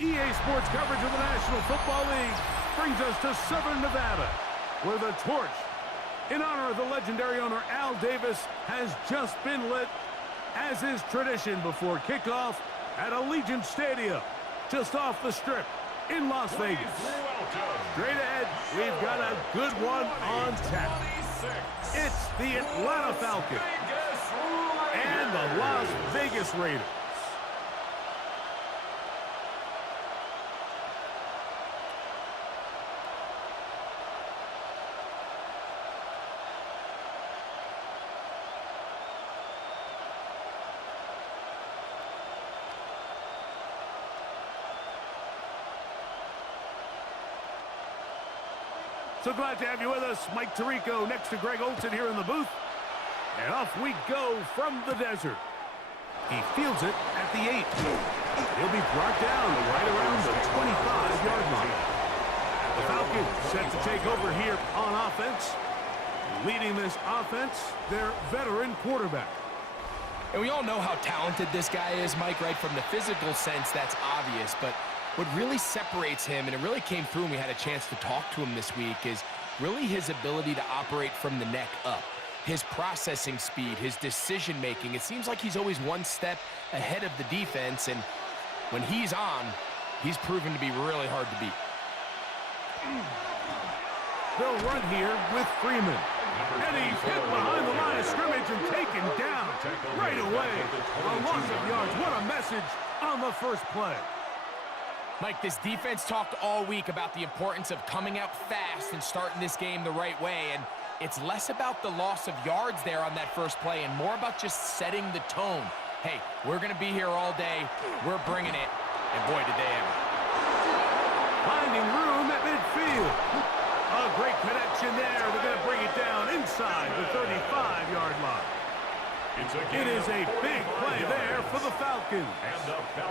EA Sports coverage of the National Football League brings us to Southern Nevada, where the torch, in honor of the legendary owner Al Davis, has just been lit, as is tradition before kickoff at Allegiant Stadium, just off the Strip in Las Vegas. Straight ahead, we've got a good one on tap. It's the Atlanta Falcons and the Las Vegas Raiders. So glad to have you with us. Mike Tirico next to Greg Olson here in the booth. And off we go from the desert. He fields it at the 8. He'll be brought down right around the 25-yard line. The Falcons set to take over here on offense. Leading this offense, their veteran quarterback. And we all know how talented this guy is, Mike, right? From the physical sense, that's obvious. But what really separates him, and it really came through when we had a chance to talk to him this week, is really his ability to operate from the neck up. His processing speed, his decision-making. It seems like he's always one step ahead of the defense, and when he's on, he's proven to be really hard to beat. They'll run here with Freeman. And he's hit behind the line of scrimmage and taken down right away. A loss of yards. What a message on the first play. Mike, this defense talked all week about the importance of coming out fast and starting this game the right way, and it's less about the loss of yards there on that first play and more about just setting the tone. Hey, we're going to be here all day. We're bringing it, and boy, did they ever. Finding room at midfield. A great connection there. They're going to bring it down inside the 35-yard line. It is a big play there for the Falcons.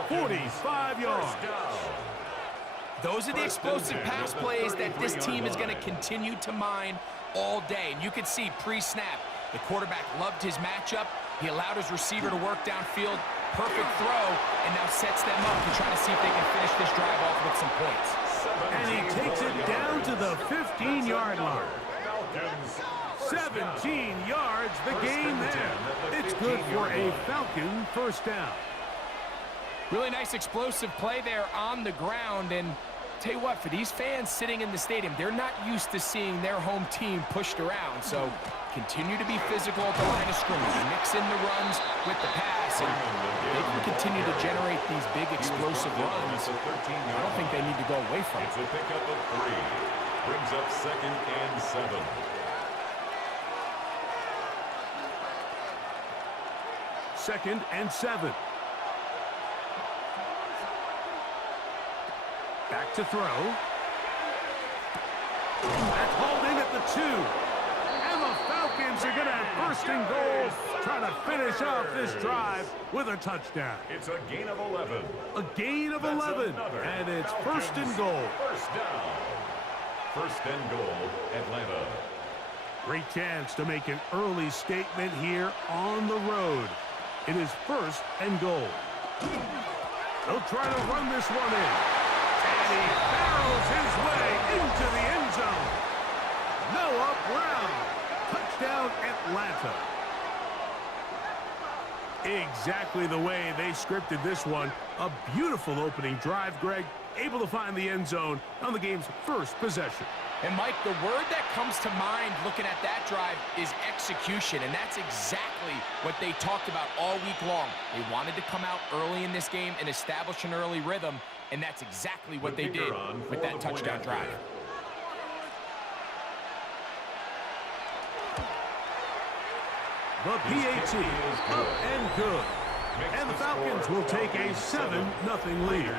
45 yards. Those are the explosive pass plays that this team is going to continue to mine all day. And you can see pre-snap, the quarterback loved his matchup. He allowed his receiver to work downfield. Perfect throw, and now sets them up to try to see if they can finish this drive off with some points. And he takes it down to the 15-yard line. 17 yards, the gain there. It's good for a Falcon first down. Really nice explosive play there on the ground. And tell you what, for these fans sitting in the stadium, they're not used to seeing their home team pushed around. So continue to be physical at the line of scrimmage. Mix in the runs with the pass. And they can continue to generate these big explosive runs. I don't think they need to go away from it. It's a pickup of 3. Brings up 2nd and 7. Second and 7. Back to throw. That's hauled in at the 2. And the Falcons are going to have first and goal, trying to finish off this drive with a touchdown. It's a gain of 11. A gain of 11. And it's first and goal. First down. First and goal, Atlanta. Great chance to make an early statement here on the road. It is first and goal. They'll try to run this one in. And he barrels his way into the end zone. Noah Brown. Touchdown, Atlanta. Exactly the way they scripted this one. A beautiful opening drive, Greg. Able to find the end zone on the game's first possession. And, Mike, the word that comes to mind looking at that drive is execution, and that's exactly what they talked about all week long. They wanted to come out early in this game and establish an early rhythm, and that's exactly what they did with that touchdown drive. The PAT up and good. And the Falcons will take a 7-0 lead.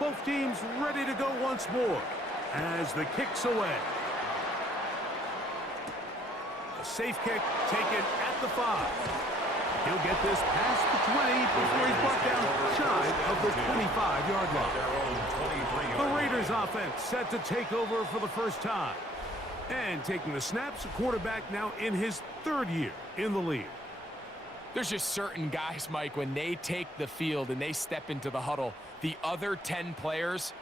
Both teams ready to go once more as the kick's away. A safe kick taken at the 5. He'll get this past the 20 before he's brought down shy of the 25-yard line. The Raiders offense set to take over for the first time. And taking the snaps, a quarterback now in his 3rd year in the league. There's just certain guys, Mike, when they take the field and they step into the huddle, the other 10 players,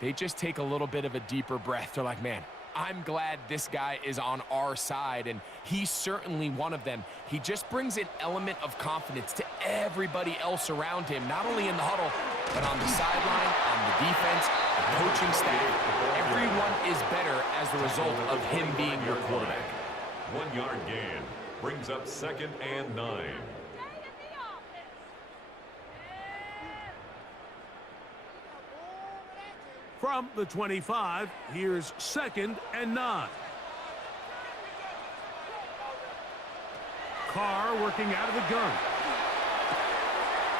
they just take a little bit of a deeper breath. They're like, man, I'm glad this guy is on our side, and he's certainly one of them. He just brings an element of confidence to everybody else around him, not only in the huddle, but on the sideline, on the defense, the coaching staff. Everyone is better as the result of him being your quarterback. 1-yard gain brings up 2nd and 9. From the 25, here's 2nd and 9. Carr working out of the gun.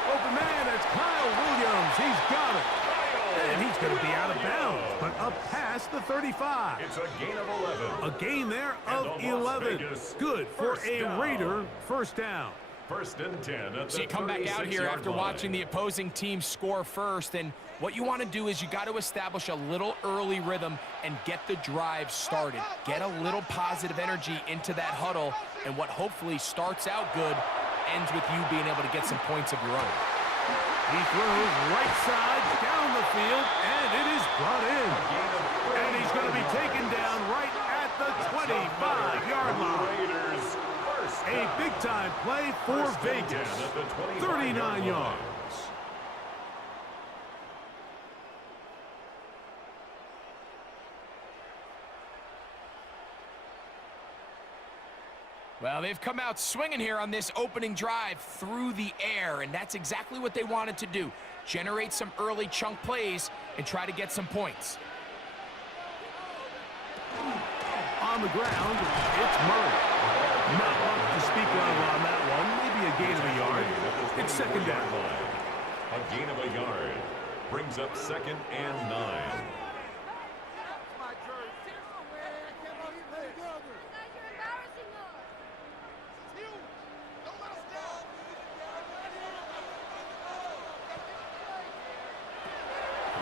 Open man, it's Kyle Williams. He's got it. And he's going to be out of bounds, but up past the 35. It's a gain of 11. A gain there of 11. Good for a Raider first down. 1st and 10 at So the you come back out here after watching the opposing team score first, and what you want to do is you got to establish a little early rhythm and get the drive started. Get a little positive energy into that huddle, and what hopefully starts out good ends with you being able to get some points of your own. He throws right side down the field, and it is brought in. And he's going to be taken down right at the 25-yard line. A big-time play for Vegas. 39 yards. Well, they've come out swinging here on this opening drive through the air, and that's exactly what they wanted to do. Generate some early chunk plays and try to get some points. On the ground, it's Murray. Not much to speak of on that one. Maybe a gain of a yard. It's 2nd down. A gain of a yard brings up 2nd and 9.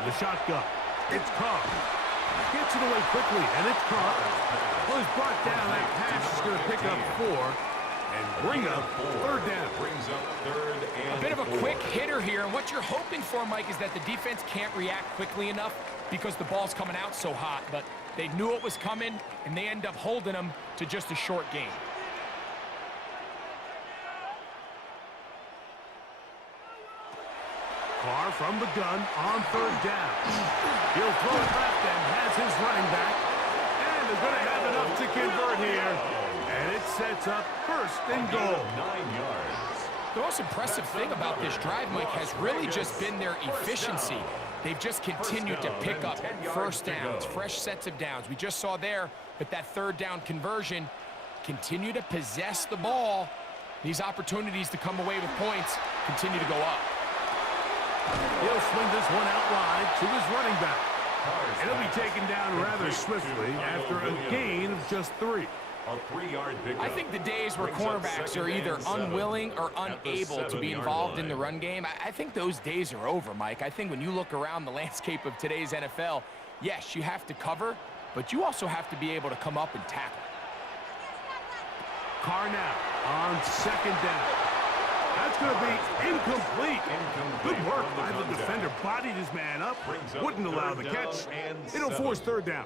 The shotgun. It's Carr. Gets it away quickly, and it's Carr. Was brought down. That pass is going to pick up 4 and bring up 3rd down. Brings up 3rd and A bit of a 4. quick hitter here, and what you're hoping for, Mike, is that the defense can't react quickly enough because the ball's coming out so hot, but they knew it was coming, and they end up holding them to just a short gain. Carr from the gun on 3rd down. He'll throw it left and has his running back. And they're going to have enough to convert here. And it sets up 1st and goal. 9 yards. The most impressive thing about this drive, Mike, has really just been their efficiency. They've just continued to pick up first downs, fresh sets of downs. We just saw there with that 3rd down conversion, continue to possess the ball. These opportunities to come away with points continue to go up. He'll swing this one out wide to his running back. And he'll be taken down rather swiftly after a gain of just 3. A 3-yard pickup. I think the days where cornerbacks are either unwilling or unable to be involved in the run game, I think those days are over, Mike. I think when you look around the landscape of today's NFL, yes, you have to cover, but you also have to be able to come up and tackle. Carr now on 2nd down. That's going to be incomplete. Good work by the defender. Bodied his man up. Wouldn't allow the catch. It'll force 3rd down.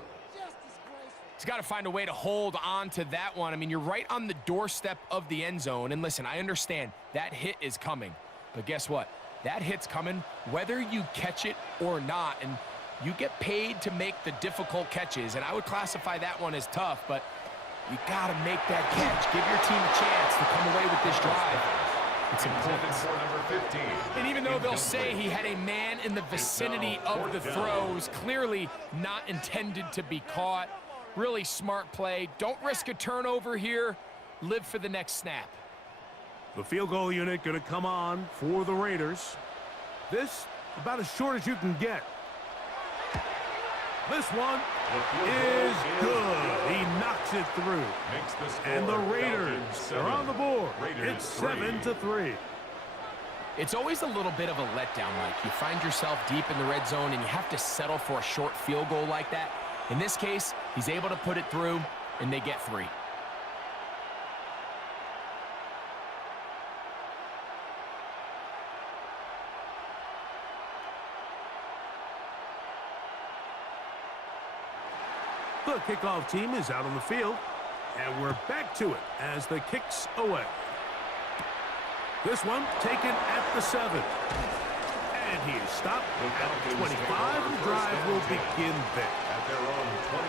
He's got to find a way to hold on to that one. I mean, you're right on the doorstep of the end zone. And listen, I understand that hit is coming. But guess what? That hit's coming whether you catch it or not. And you get paid to make the difficult catches. And I would classify that one as tough. But you got to make that catch. Give your team a chance to come away with this drive. It's important. And even though they'll say he had a man in the vicinity of the throw, it was clearly not intended to be caught. Really smart play. Don't risk a turnover here. Live for the next snap. The field goal unit going to come on for the Raiders. This about as short as you can get. This one is good. He knocks it through. And the Raiders are on the board. It's 7-3. It's always a little bit of a letdown, Mike. You find yourself deep in the red zone, and you have to settle for a short field goal like that. In this case, he's able to put it through, and they get 3. The kickoff team is out on the field, and we're back to it as the kick's away. This one taken at the 7. And he is stopped at 25, and the drive will begin there.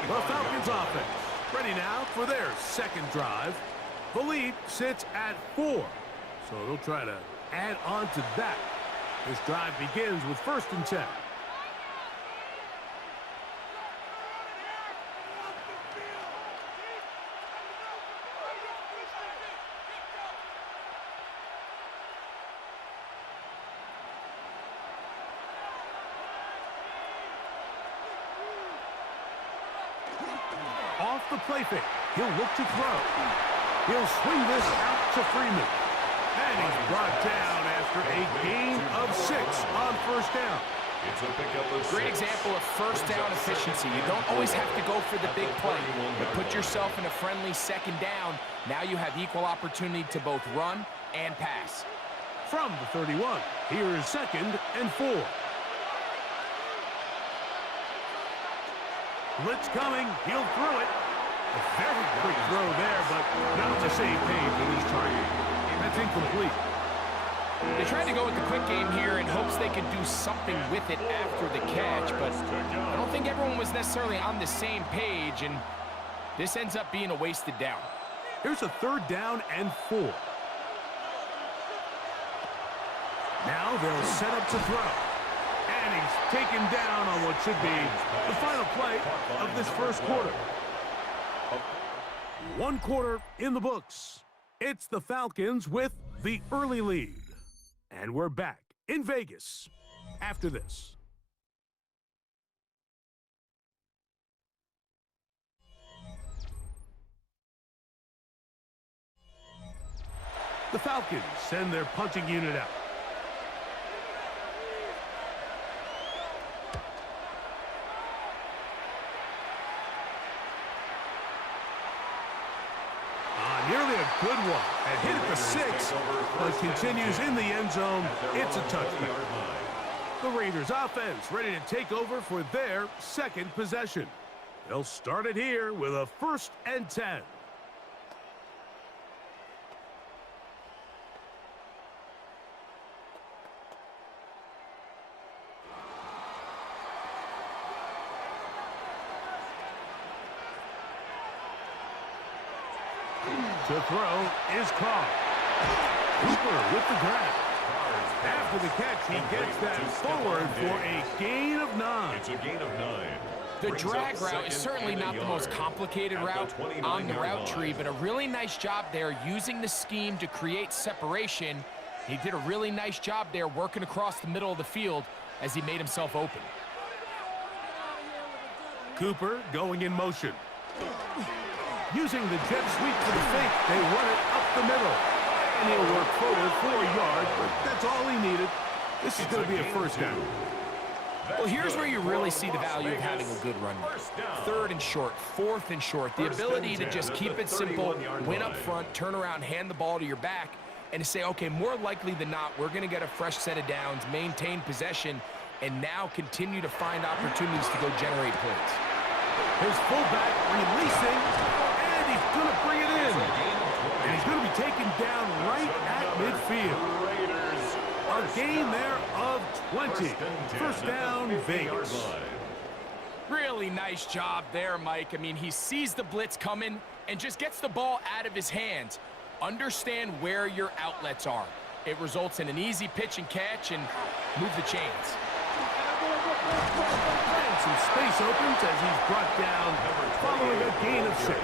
The Falcons offense ready now for their second drive. The lead sits at 4, so they'll try to add on to that. This drive begins with 1st and 10. Off the play fake, he'll look to throw. He'll swing this out to Freeman. And he's brought down after a gain of 6 on 1st down. It's a pickup of 6. Great example of 1st down efficiency. You don't always have to go for the big play, but put yourself in a friendly 2nd down. Now you have equal opportunity to both run and pass. From the 31, here is 2nd and 4. Blitz coming. He'll throw it. A very quick throw there, but not on the same page with his target. That's incomplete. They tried to go with the quick game here in hopes they could do something with it after the catch, but I don't think everyone was necessarily on the same page, and this ends up being a wasted down. Here's a 3rd down and 4. Now they'll set up to throw. And he's taken down on what should be the final play of this 1st quarter. 1 quarter in the books. It's the Falcons with the early lead. And we're back in Vegas after this. The Falcons send their punting unit out. Nearly a good one. And hit at the 6, but continues in the end zone. It's a touchdown. The Raiders offense ready to take over for their 2nd possession. They'll start it here with a 1st and 10. To throw is caught. Cooper with the grab. After the catch, he gets that forward for a gain of 9. It's a gain of 9. The drag route is certainly not the most complicated route on the route tree, but a really nice job there using the scheme to create separation. He did a really nice job there working across the middle of the field as he made himself open. Cooper going in motion. Using the jet sweep for the fake, they run it up the middle. And he'll work forward 4 yards, but that's all he needed. This is going to be a 1st down. Well, here's where you really see the value of having a good run. 3rd and short, 4th and short. The ability to just keep it simple, win up front, turn around, hand the ball to your back, and to say, okay, more likely than not, we're going to get a fresh set of downs, maintain possession, and now continue to find opportunities to go generate points. His fullback releasing, and he's going to bring it in. And he's going to be taken down right at midfield. A gain there of 20. 1st down, Vegas. Really nice job there, Mike. I mean, he sees the blitz coming and just gets the ball out of his hands. Understand where your outlets are. It results in an easy pitch and catch and move the chains. And some space opens as he's brought down following a gain of 6.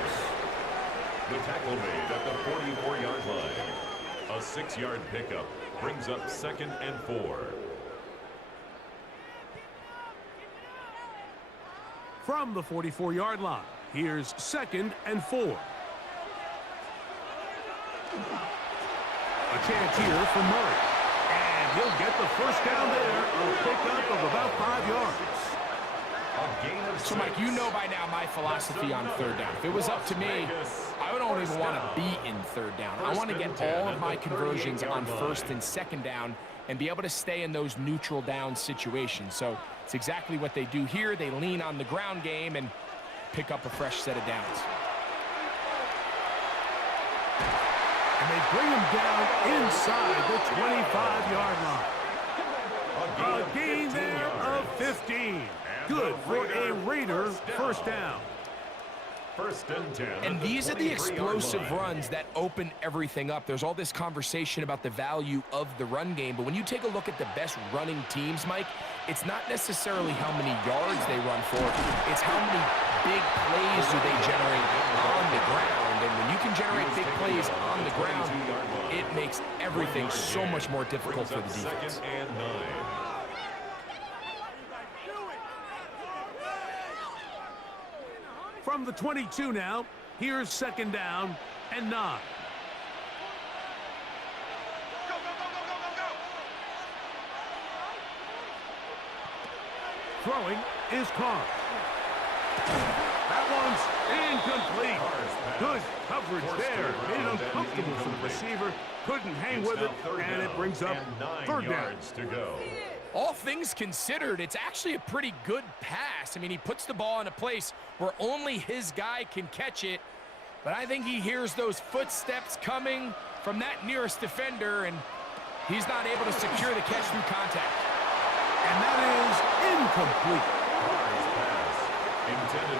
The tackle made at the 44-yard line. A 6-yard pickup brings up 2nd and 4. From the 44-yard line, here's 2nd and 4. A chance here for Murray. And he'll get the first down there, a pickup of about 5 yards. So, Mike, you know by now my philosophy on 3rd down. If it was up to me, I don't even want to be in 3rd down. I want to get all of my conversions on 1st and 2nd down and be able to stay in those neutral down situations. So it's exactly what they do here. They lean on the ground game and pick up a fresh set of downs. And they bring him down inside the 25-yard line. A gain there of 15. Good for a Raider first down. 1st and 10. And these are the explosive runs that open everything up. There's all this conversation about the value of the run game, but when you take a look at the best running teams, Mike, it's not necessarily how many yards they run for. It's how many big plays do they generate on the ground. And when you can generate big plays on the ground, it makes everything so much more difficult for the defense. 2nd and 9. From the 22 now, here's 2nd down and 9. Throwing is Carr. That one's incomplete. Good coverage there. Made it uncomfortable for the receiver. Couldn't hang with it, and it brings up 3rd down. To go. All things considered, it's actually a pretty good pass. I mean, he puts the ball in a place where only his guy can catch it. But I think he hears those footsteps coming from that nearest defender, and he's not able to secure the catch through contact. And that is incomplete.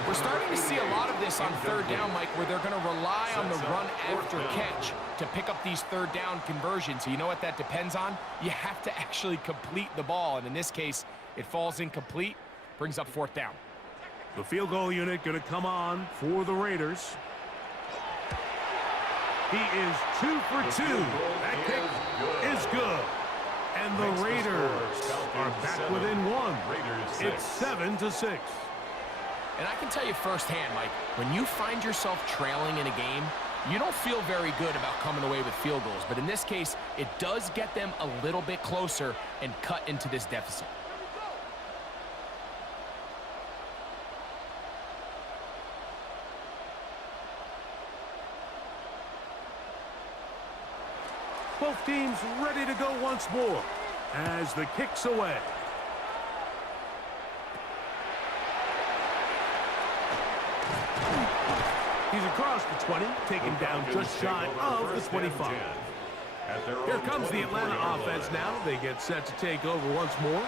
We're starting to see a lot of this on 3rd down, Mike, where they're going to rely on the run after catch to pick up these 3rd down conversions. So you know what that depends on? You have to actually complete the ball, and in this case, it falls incomplete, brings up 4th down. The field goal unit going to come on for the Raiders. He is 2 for 2. That kick is good. And the Raiders are back within 1. It's 7-6. And I can tell you firsthand, Mike, when you find yourself trailing in a game, you don't feel very good about coming away with field goals. But in this case, it does get them a little bit closer and cut into this deficit. Both teams ready to go once more as the kick's away. He's across the 20, taken down just shy of the 25. Here comes the Atlanta offense now. They get set to take over once more.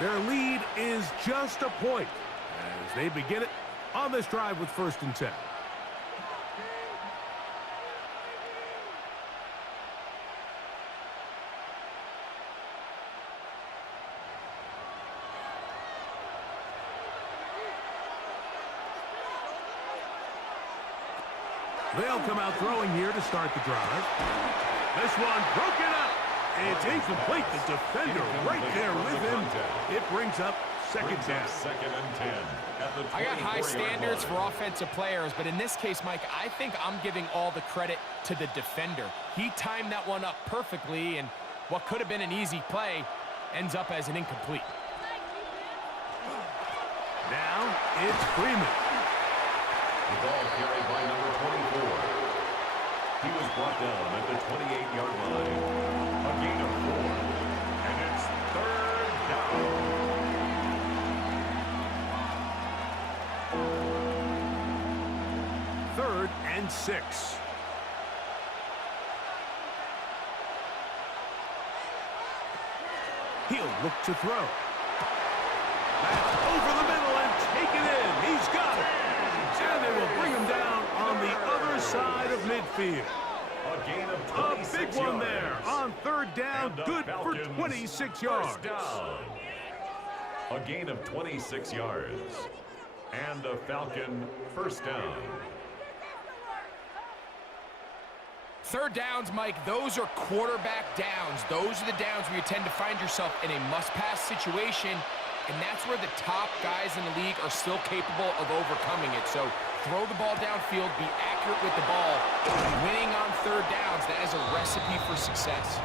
Their lead is just a point as they begin it on this drive with 1st and 10. They'll come out throwing here to start the drive. This one broken up. It's incomplete. The defender right there with him. It brings up 2nd down. 2nd and 10. I got high standards for offensive players, but in this case, Mike, I think I'm giving all the credit to the defender. He timed that one up perfectly, and what could have been an easy play ends up as an incomplete. Now it's Freeman. The ball carried by number 24. He was brought down at the 28-yard line. A gain of 4. And it's 3rd down. Third and 6. He'll look to throw. That's over the middle and taken in. He's got it. And they will bring him down on the other side of midfield. A gain of 26 A big one there on 3rd down. Good for 26 yards. Down. A gain of 26 yards. And a Falcon first down. 3rd downs, Mike, those are quarterback downs. Those are the downs where you tend to find yourself in a must-pass situation, and that's where the top guys in the league are still capable of overcoming it. So throw the ball downfield, be accurate with the ball. Winning on third downs, that is a recipe for success.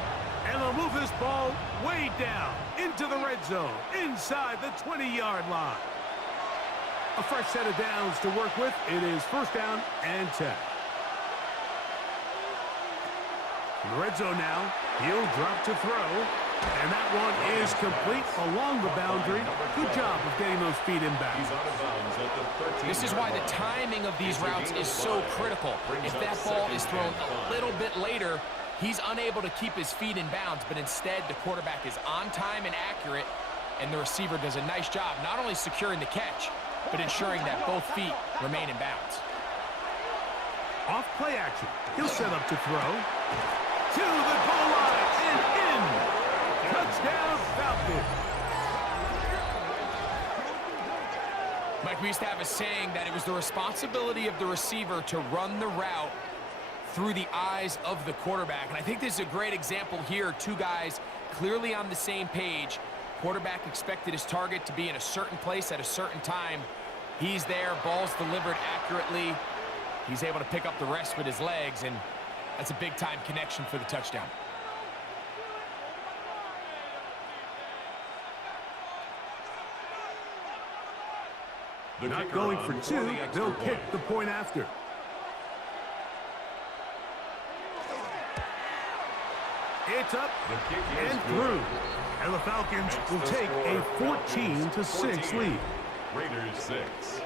And they'll move this ball way down into the red zone, inside the 20-yard line. A fresh set of downs to work with. It is first down and 10. In the red zone now, he'll drop to throw. And that one is complete along the boundary. Good job of getting those feet in bounds. This is why the timing of these routes is so critical. If that ball is thrown a little bit later, he's unable to keep his feet in bounds, but instead the quarterback is on time and accurate, and the receiver does a nice job not only securing the catch, but ensuring that both feet remain in bounds. Off play action. He'll set up to throw. To the goal line and in. Touchdown, Falcons. Mike, we used to have a saying that it was the responsibility of the receiver to run the route through the eyes of the quarterback. And I think this is a great example here. Two guys clearly on the same page. Quarterback expected his target to be in a certain place at a certain time. He's there, ball's delivered accurately. He's able to pick up the rest with his legs, and that's a big-time connection for the touchdown. Not going for two, they'll kick the point after. It's up and through. And the Falcons will take a 14-6 lead. Raiders 6.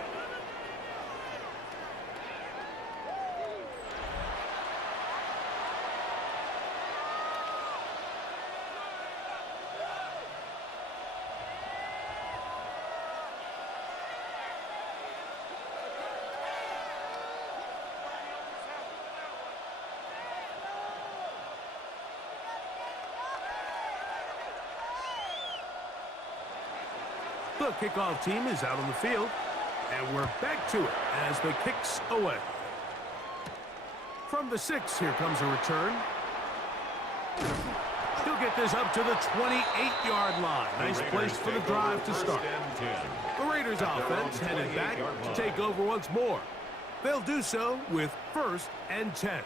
The kickoff team is out on the field, and we're back to it as the kick's away. From the 6, here comes a return. He'll get this up to the 28-yard line. Nice place for the drive to start. The Raiders offense headed back to take over once more. They'll do so with first and 10.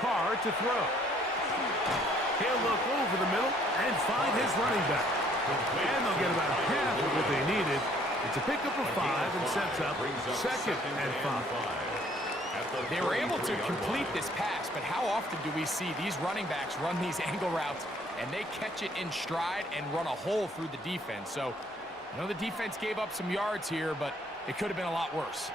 Carr to throw. He'll look over the middle and find his running back. And they'll get about half of what they needed. It's a pickup of 5 and sets up second and 5. They were able to complete this pass, but how often do we see these running backs run these angle routes and they catch it in stride and run a hole through the defense? So, I know the defense gave up some yards here, but it could have been a lot worse.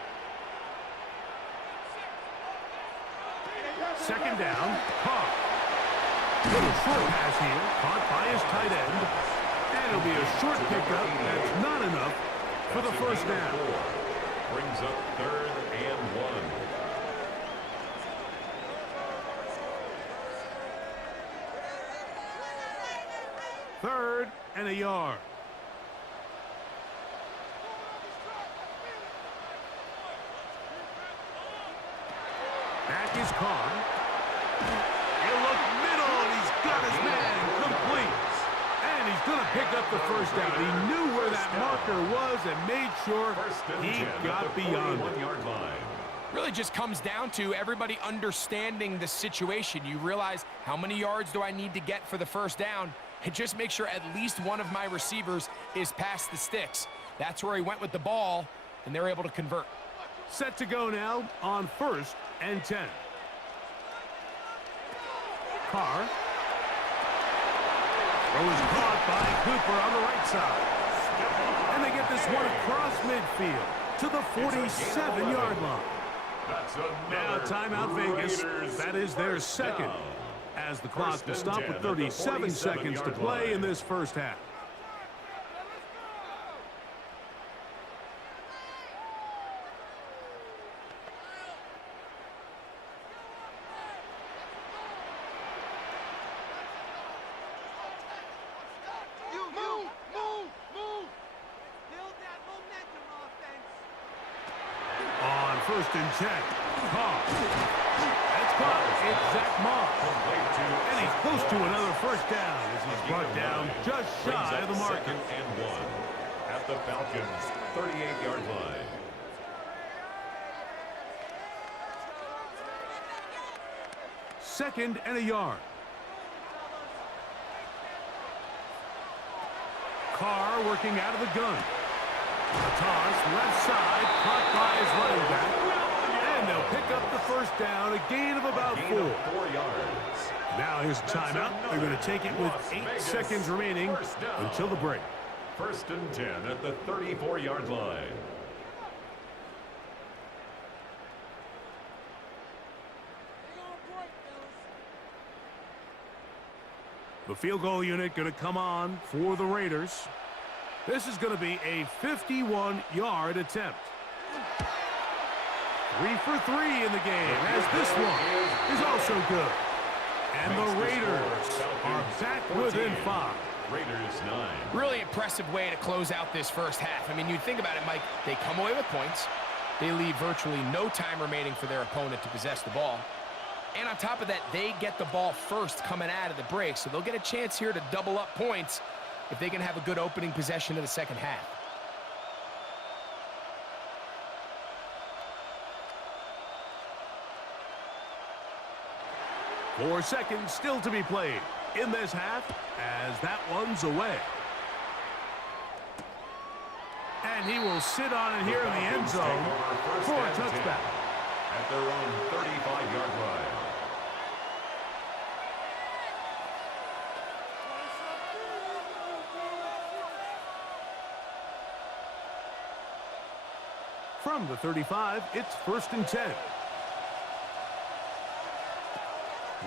Second down, Carr. Little short pass here, caught by his tight end. And it'll be a short pickup. That's not enough for the first down. Brings up third and 1. Third and a yard. Back is Carr. He'll look middle, and he's got his man complete. And he's going to pick up the first down. He knew where that marker was and made sure he got beyond it. Really just comes down to everybody understanding the situation. You realize how many yards do I need to get for the first down, and just make sure at least one of my receivers is past the sticks. That's where he went with the ball, and they're able to convert. Set to go now on first and 10. Carr. Throw is caught by Cooper on the right side. And they get this one across midfield to the 47-yard line. Now timeout Vegas. That is their second, as the clock will stop with 37 seconds to play in this first half. first and 10. Carr. That's caught. It's Zach Moss. And he's close to another first down as he's brought down just shy of the marker. Second and 1 at the Falcons' 38-yard line. Second and a yard. Carr working out of the gun. A toss, left side, caught by his running back. And they'll pick up the first down, a gain of about 4. 4 yards. Now here's a timeout. They're going to take it with 8 seconds remaining until the break. First and 10 at the 34-yard line. The field goal unit going to come on for the Raiders. This is going to be a 51-yard attempt. 3 for 3 in the game, as this one is also good. And the Raiders are back within 5. Raiders 9. Really impressive way to close out this first half. I mean, you think about it, Mike, they come away with points. They leave virtually no time remaining for their opponent to possess the ball. And on top of that, they get the ball first coming out of the break, so they'll get a chance here to double up points if they can have a good opening possession of the second half. Four seconds still to be played in this half as that one's away. And he will sit on it here in the end zone for a touchback. At their own 35-yard line. From the 35, it's first and 10.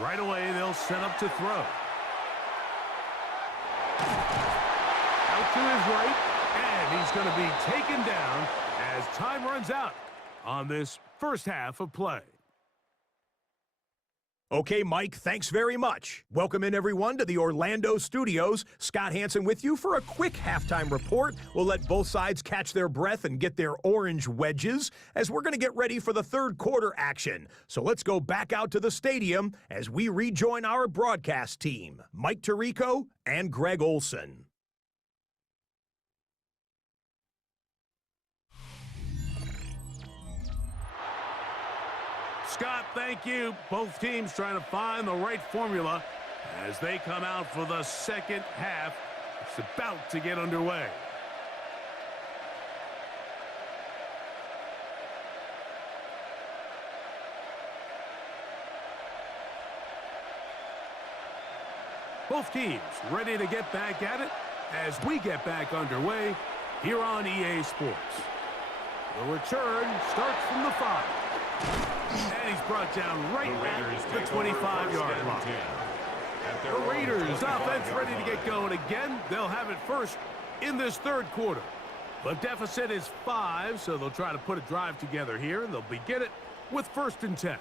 Right away, they'll set up to throw. Out to his right, and he's going to be taken down as time runs out on this first half of play. Okay, Mike, thanks very much. Welcome in, everyone, to the Orlando studios. Scott Hansen with you for a quick halftime report. We'll let both sides catch their breath and get their orange wedges as we're going to get ready for the third quarter action. So let's go back out to the stadium as we rejoin our broadcast team, Mike Tirico and Greg Olson. Scott, thank you. Both teams trying to find the right formula as they come out for the second half. It's about to get underway. Both teams ready to get back at it as we get back underway here on EA Sports. The return starts from the 5. And he's brought down right at the 25-yard line. The Raiders offense ready to get going again. They'll have it first in this third quarter. The deficit is 5, so they'll try to put a drive together here, and they'll begin it with first and 10.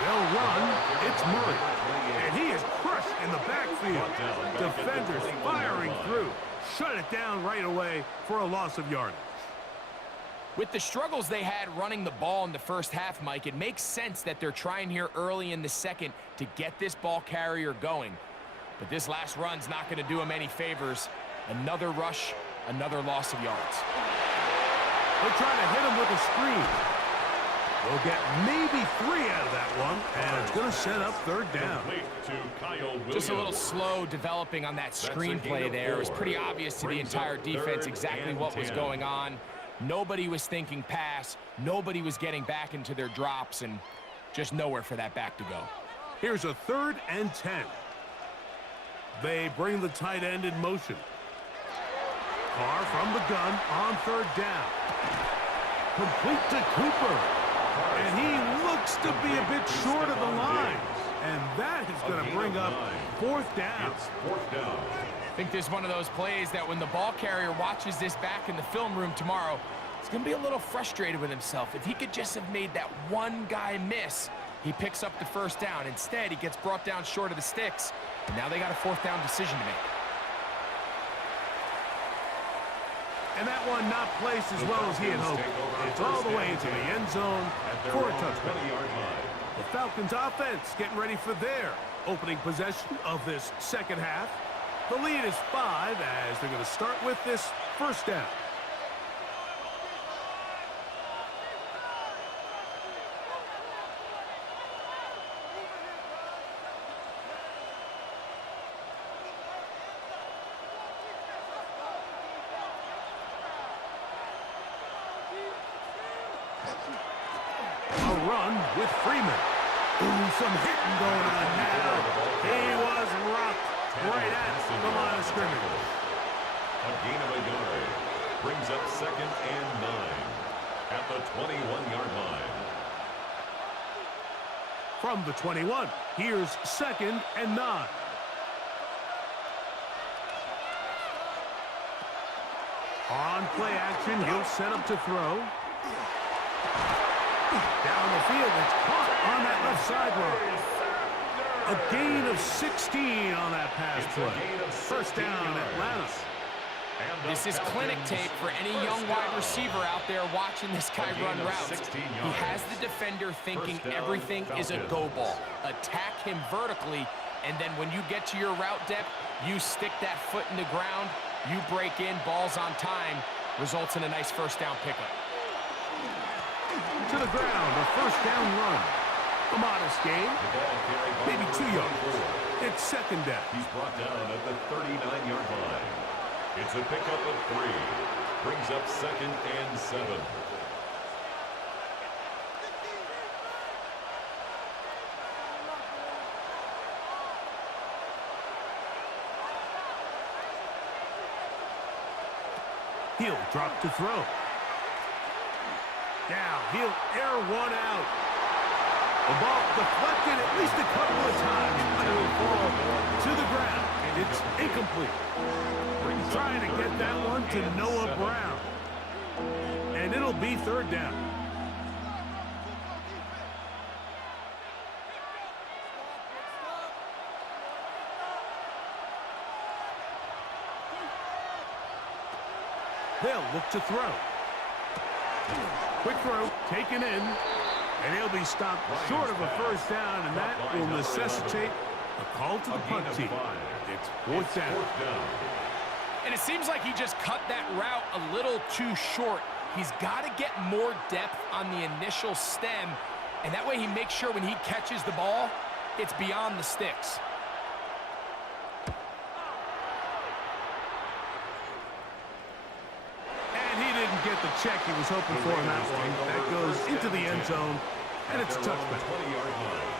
They'll run. It's Murray. And he is crushed in the backfield. Defenders firing through. Shut it down right away for a loss of yardage. With the struggles they had running the ball in the first half, Mike, it makes sense that they're trying here early in the second to get this ball carrier going. But this last run's not going to do him any favors. Another rush, another loss of yards. They're trying to hit him with a screen. They'll get maybe 3 out of that one, and it's going to set up third down. Just a little slow developing on that screenplay there. It was pretty obvious to the entire defense exactly what was going on. Nobody was thinking pass. Nobody was getting back into their drops, and just nowhere for that back to go. Here's a 3rd and 10. They bring the tight end in motion. Carr from the gun on 3rd down. Complete to Cooper. And he looks to be a bit short of the line. And that is going to bring up fourth down. It's fourth down. I think this is one of those plays that when the ball carrier watches this back in the film room tomorrow, he's going to be a little frustrated with himself. If he could just have made that one guy miss, he picks up the first down. Instead, he gets brought down short of the sticks. And now they got a fourth down decision to make. And that one not placed as well as he had hoped. It's all the way into the end zone for a touchdown. The Falcons offense getting ready for their opening possession of this second half. The lead is 5 as they're going to start with this first down. Run with Freeman. Ooh, some hitting going on now. He was rocked right at the line of scrimmage. A gain of a yard brings up 2nd and 9 at the 21-yard line. From the 21, here's 2nd and 9. On play action, he'll set up to throw. Down the field, it's caught on that left sideline. A gain of 16 on that pass play. First down, Atlanta. This is clinic tape for any young wide receiver out there watching this guy run routes. He has the defender thinking everything is a go ball. Attack him vertically, and then when you get to your route depth, you stick that foot in the ground, you break in, balls on time, results in a nice first down pickup. To the ground, a first down run. A modest gain, maybe 2 yards. It's second down. He's brought down at the 39-yard line. It's a pickup of 3. Brings up 2nd and 7. He'll drop to throw. Now he'll air one out. The ball deflected at least a couple of times. It will fall to the ground. It's incomplete. Trying to get that one to Noah Brown. And it'll be third down. They'll look to throw. Quick throw, taken in, and he'll be stopped short of a first down, and that will necessitate a call to the punt team. It's fourth down. And it seems like he just cut that route a little too short. He's got to get more depth on the initial stem, and that way he makes sure when he catches the ball, it's beyond the sticks. Get the check he was hoping for in that one. That goes into the end zone, and it's a touchback.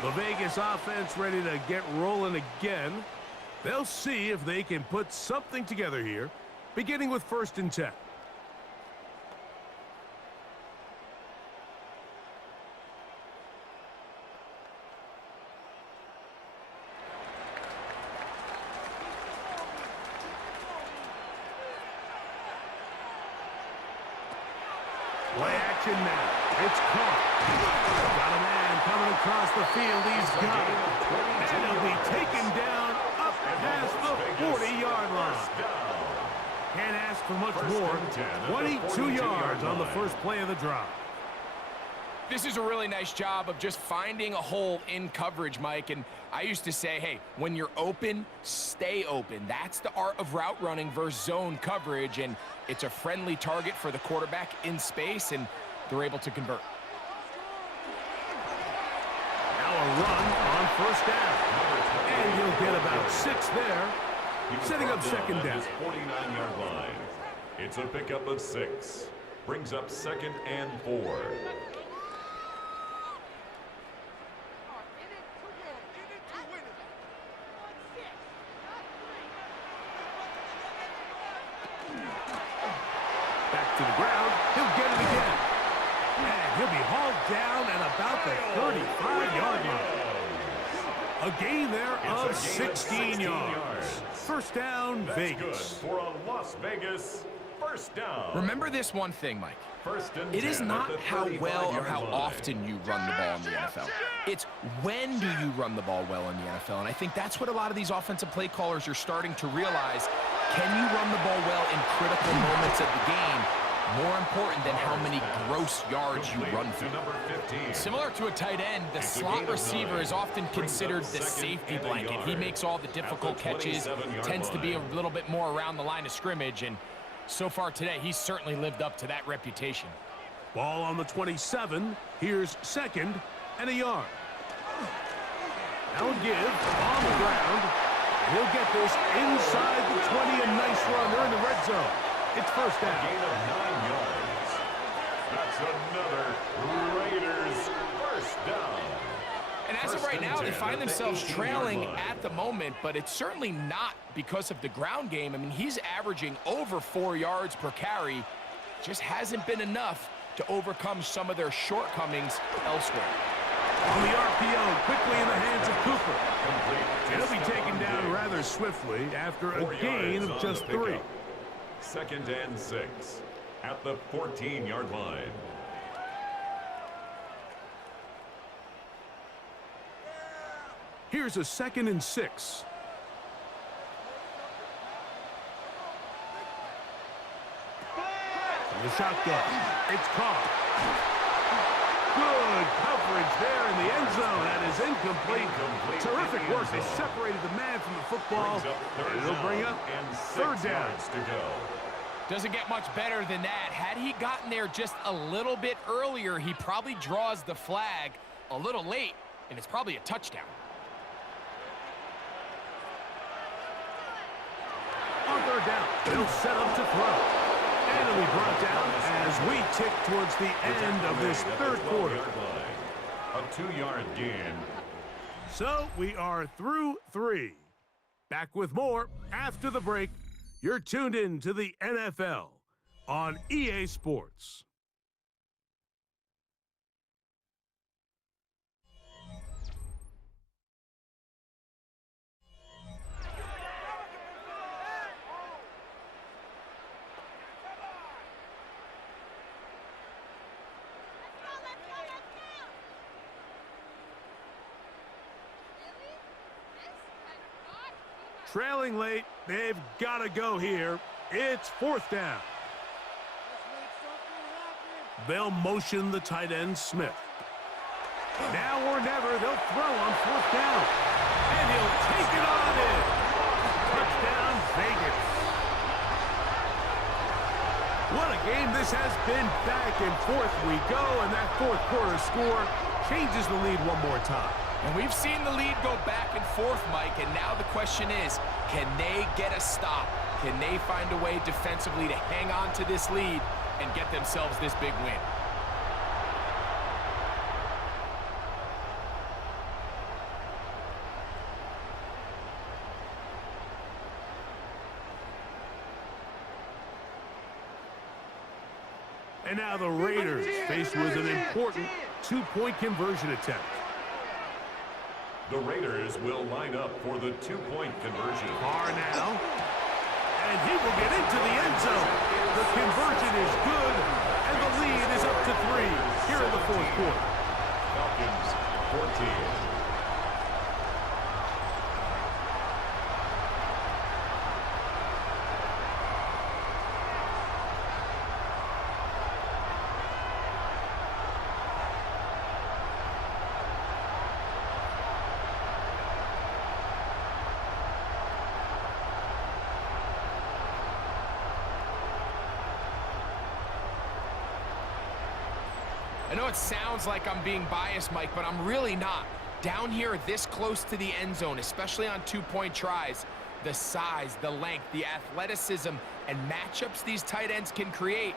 The Vegas offense ready to get rolling again. They'll see if they can put something together here, beginning with 1st and 10. Play action now. It's caught. Got a man coming across the field. He's got it. And he'll be taken down up past the 40-yard line. Can't ask for much more. 22 yards on the first play of the drive. This is a really nice job of just finding a hole in coverage, Mike. And I used to say, hey, when you're open, stay open. That's the art of route running versus zone coverage. And it's a friendly target for the quarterback in space, and they're able to convert. Now a run on first down. And he'll get about 6 there, setting up second down. 49-yard line. It's a pickup of 6. Brings up 2nd and 4. Back to the ground. He'll get it again. And he'll be hauled down at about the 35-yard line. A gain there of It's a gain of 16 yards. First down, That's Vegas. good for a Las Vegas first down. Remember this one thing, Mike. First and It is 10 not at the how well or 35-yard how line. often you run the ball in the NFL. It's when do you run the ball well in the NFL. And I think that's what a lot of these offensive play callers are starting to realize. Can you run the ball well in critical moments of the game? More important than how many gross yards you run for. Number 15. Similar to a tight end, the It's a slot gain of receiver 9. is often considered the Brings up safety second and a blanket. He yard. makes all the difficult At the catches, 27-yard tends to be a line. little bit more around the line of scrimmage, and so far today, he's certainly lived up to that reputation. Ball on the 27. Here's second and a yard. Now a give on the ground. He'll get this inside the 20. A nice run. They're in the red zone. It's first A down. gain of 9 yards. That's another Raiders first down. And as of First right and now, they 10 find at the themselves 18-yard trailing line. at the moment, but it's certainly not because of the ground game. I mean, he's averaging over 4 yards per carry. Just hasn't been enough to overcome some of their shortcomings elsewhere. On the RPO, quickly in the hands of Cooper. Complete. He'll be taken down rather swiftly after 4 a gain yards of on just the 3. pickup. Second and 6 at the 14-yard line. Here's a second and 6. From the shotgun, it's caught. Good coverage there in the end zone. That is incomplete. Terrific in the work. end They zone. separated the man from the football. Brings up third And it'll bring down up and 6 third down. yards to go. Doesn't get much better than that. Had he gotten there just a little bit earlier, he probably draws the flag a little late, and it's probably a touchdown. On third down, they'll set up to throw. And it'll be brought down as we tick towards the end of this third quarter. A 2-yard gain. So we are through 3. Back with more after the break. You're tuned in to the NFL on EA Sports. Trailing late, they've got to go here. It's fourth down. They'll motion the tight end, Smith. Now or never, they'll throw on fourth down. And he'll take it on in. Touchdown, Vegas. What a game this has been. Back and forth we go, and that fourth quarter score changes the lead one more time. And we've seen the lead go back and forth, Mike, and now the question is, can they get a stop? Can they find a way defensively to hang on to this lead and get themselves this big win? And now the Raiders faced with an important two-point conversion attempt. The Raiders will line up for the 2-point conversion. Far now. And he will get into the end zone. The conversion is good, and the lead is up to 3 here in the fourth quarter. Falcons 14. I know it sounds like I'm being biased, Mike, but I'm really not. Down here, this close to the end zone, especially on two-point tries, the size, the length, the athleticism, and matchups these tight ends can create,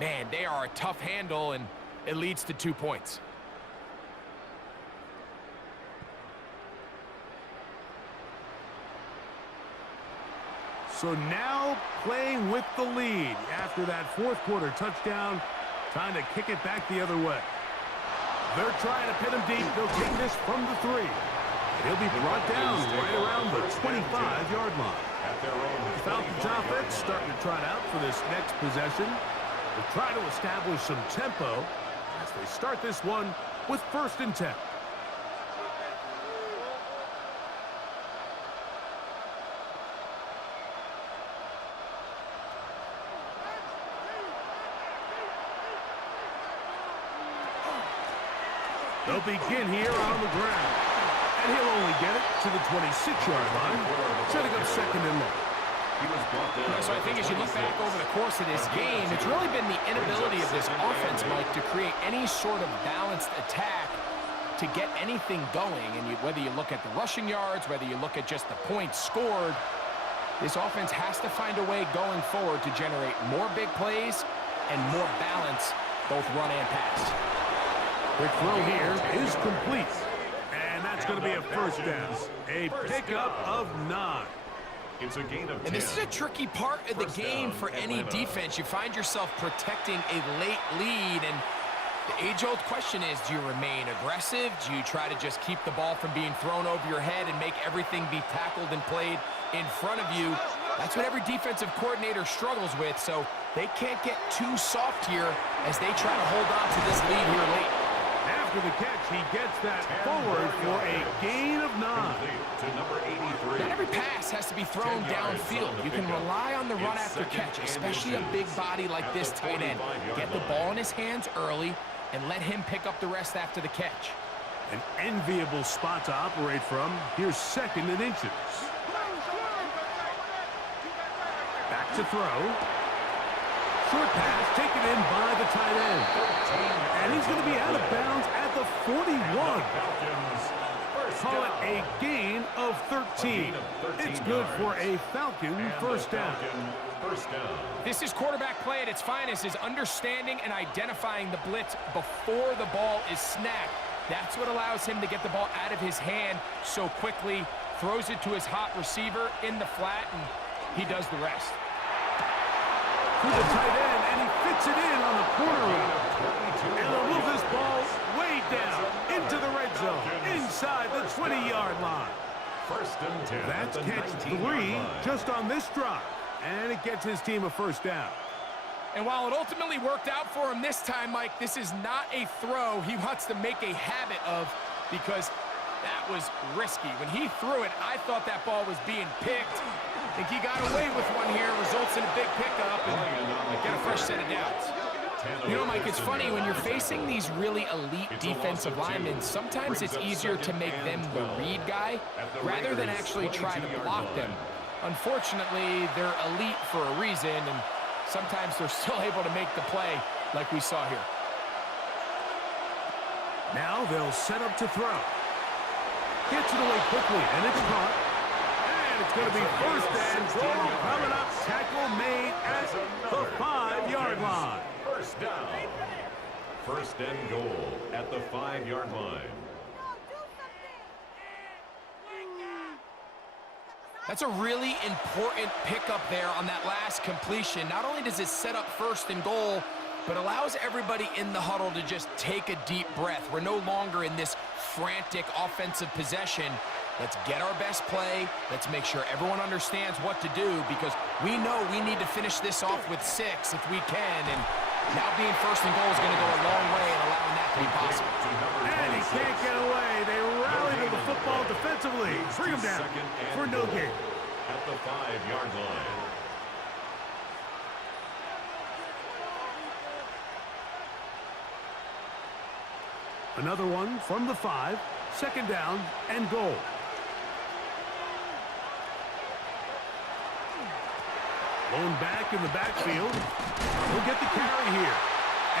man, they are a tough handle, and it leads to 2 points. So now playing with the lead after that fourth quarter touchdown, trying to kick it back the other way. They're trying to pin him deep. They'll take this from the 3. He'll be brought down right around the 25-yard line. The Falcons offense starting to trot out for this next possession. They'll try to establish some tempo as they start this one with 1st and 10. They'll begin here on the ground. And he'll only get it to the 26-yard line, setting up 2nd and long. So I think as you look back over the course of this game, it's really been the inability of this offense, Mike, to create any sort of balanced attack to get anything going. And whether you look at the rushing yards, whether you look at just the points scored, this offense has to find a way going forward to generate more big plays and more balance, both run and pass. Quick throw here is complete. And that's going to be a 1st down. A pickup of 9. It's a gain of 10. And this is a tricky part of the game for any defense. You find yourself protecting a late lead, and the age-old question is, do you remain aggressive? Do you try to just keep the ball from being thrown over your head and make everything be tackled and played in front of you? That's what every defensive coordinator struggles with, so they can't get too soft here as they try to hold on to this lead here late. After the catch, he gets that forward for a gain of 9. To number 83. Not every pass has to be thrown downfield. You can rely on the run after catch, especially a big body like this tight end. Get the ball in his hands early and let him pick up the rest after the catch. An enviable spot to operate from. Here's 2nd and inches. Back to throw. Short pass taken in by the tight end. And he's going to be out of bounds at the 41. Call it a gain of 13. It's good for a Falcon 1st down. This is quarterback play at its finest, is understanding and identifying the blitz before the ball is snapped. That's what allows him to get the ball out of his hand so quickly, throws it to his hot receiver in the flat, and he does the rest. To the tight end, and he fits it in on the corner route. And they'll move this ball way down into the red zone, inside the 20-yard line. 1st and 10. That's catch 3 just on this drive, and it gets his team a 1st down. And while it ultimately worked out for him this time, Mike, this is not a throw he wants to make a habit of, because that was risky. When he threw it, I thought that ball was being picked. I think he got away with one here, results in a big pickup, and get a fresh set of downs. You know, Mike, it's funny, when you're facing these really elite defensive linemen, sometimes it's easier to make them the read guy rather than actually try to block them. Unfortunately, they're elite for a reason, and sometimes they're still able to make the play like we saw here. Now they'll set up to throw. Gets it away quickly, and it's caught. And it's going to be 1st and goal coming up. Tackle made at the 5-yard line. 1st down. 1st and goal at the 5-yard line. That's a really important pickup there on that last completion. Not only does it set up 1st and goal, but allows everybody in the huddle to just take a deep breath. We're no longer in this frantic offensive possession. Let's get our best play. Let's make sure everyone understands what to do, because we know we need to finish this off with 6 if we can. And now being 1st and goal is going to go a long way in allowing that to be possible. And he can't get away. They rally to the football defensively. Bring him down for no gain. At the 5-yard line. Another one from the 5. 2nd down and goal. Blown back in the backfield. He'll get the carry here.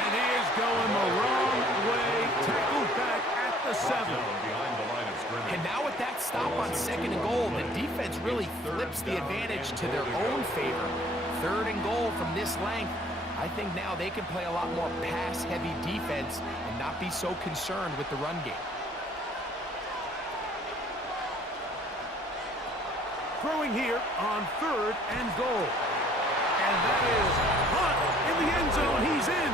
And he is going the wrong way. Tackled back at the 7. And now with that stop on 2nd and goal, the defense really flips the advantage to their own favor. 3rd and goal from this length. I think now they can play a lot more pass-heavy defense and not be so concerned with the run game. Throwing here on 3rd and goal. And that is caught in the end zone. He's in.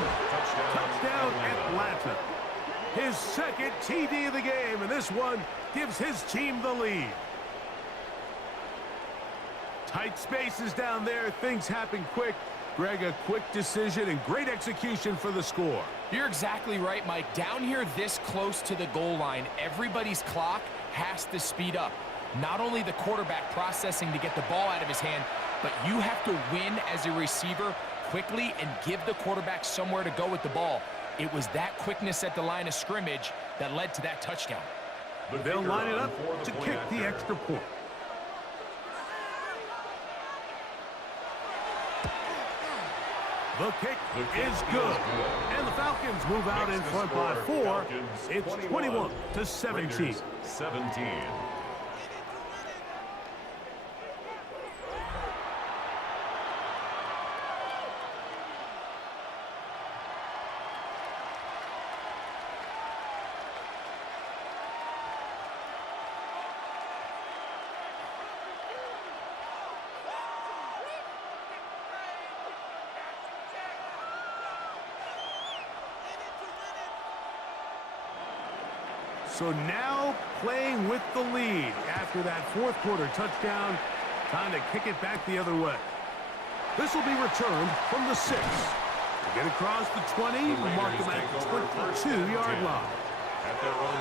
Touchdown Atlanta. his second TD of the game, and this one gives his team the lead. Tight spaces down there. Things happen quick. Greg, a quick decision and great execution for the score. You're exactly right, Mike. Down here this close to the goal line, everybody's clock has to speed up. Not only the quarterback processing to get the ball out of his hand, but you have to win as a receiver quickly and give the quarterback somewhere to go with the ball. It was that quickness at the line of scrimmage that led to that touchdown. They'll line it up to kick the extra point. The kick is good. And the Falcons move out in front by 4. It's 21-17. 17. So now playing with the lead after that fourth quarter touchdown. Time to kick it back the other way. This will be returned from the 6. They get across the 20, mark them at the 22-yard line.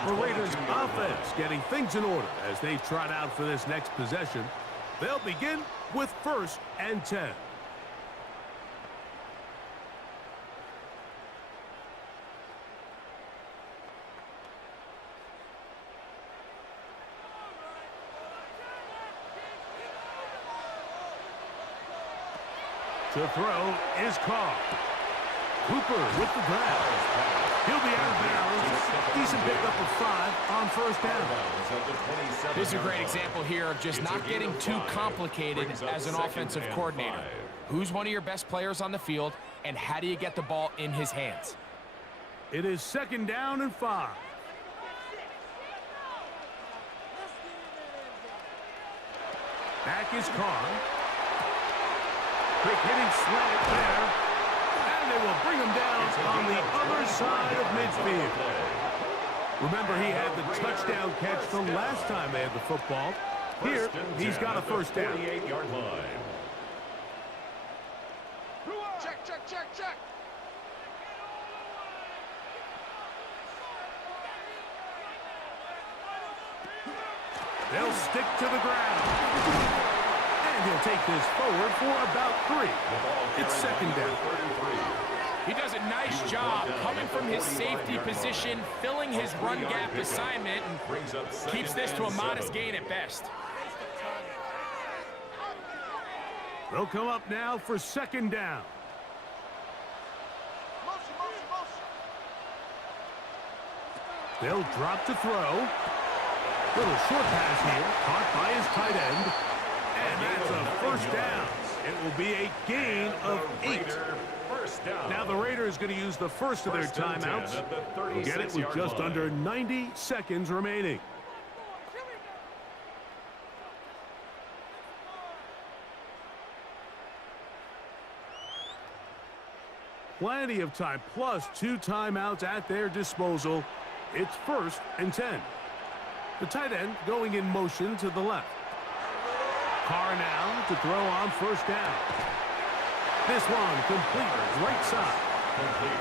The Raiders offense getting things in order as they trot out for this next possession. They'll begin with 1st and 10. To throw is Carr. Cooper with the grab. He'll be out of bounds. Decent pickup of 5 on 1st down. This is a great example here of just not getting too complicated as an offensive coordinator. Who's one of your best players on the field, and how do you get the ball in his hands? It is 2nd down and 5. Back is Carr. Quick hitting slant there. And they will bring him down on the other side of midfield. Remember, he had the touchdown catch the last time they had the football. Here, he's got a 1st down. 28-yard line. Check, check, check, check. They'll stick to the ground. And he'll take this forward for about 3. It's 2nd down. He does a nice job coming from his safety position, filling his run gap assignment, and keeps this to a modest gain at best. They'll come up now for 2nd down. They'll drop to throw. Little short pass here, caught by his tight end. And that's a 1st down. It will be a gain of 8. Now the Raiders going to use the first of their timeouts. They'll get it with just under 90 seconds remaining. Plenty of time, plus 2 timeouts at their disposal. It's 1st and 10. The tight end going in motion to the left. Carr now to throw on 1st down. This one complete right side.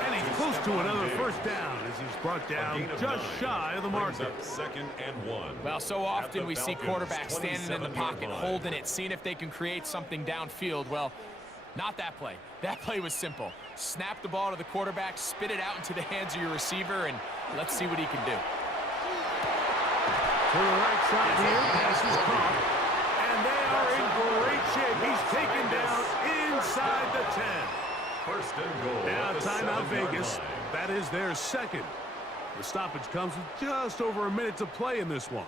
And he's close to another 1st down as he's brought down just shy of the marker. 2nd and 1. Well, so often we see quarterbacks standing in the pocket, holding it, seeing if they can create something downfield. Well, not that play. That play was simple. Snap the ball to the quarterback, spit it out into the hands of your receiver, and let's see what he can do. To the right side here, pass is caught. And they are in great shape. He's taken down inside the 10. 1st and goal. Now timeout Vegas. That is their 2nd. The stoppage comes with just over a minute to play in this one.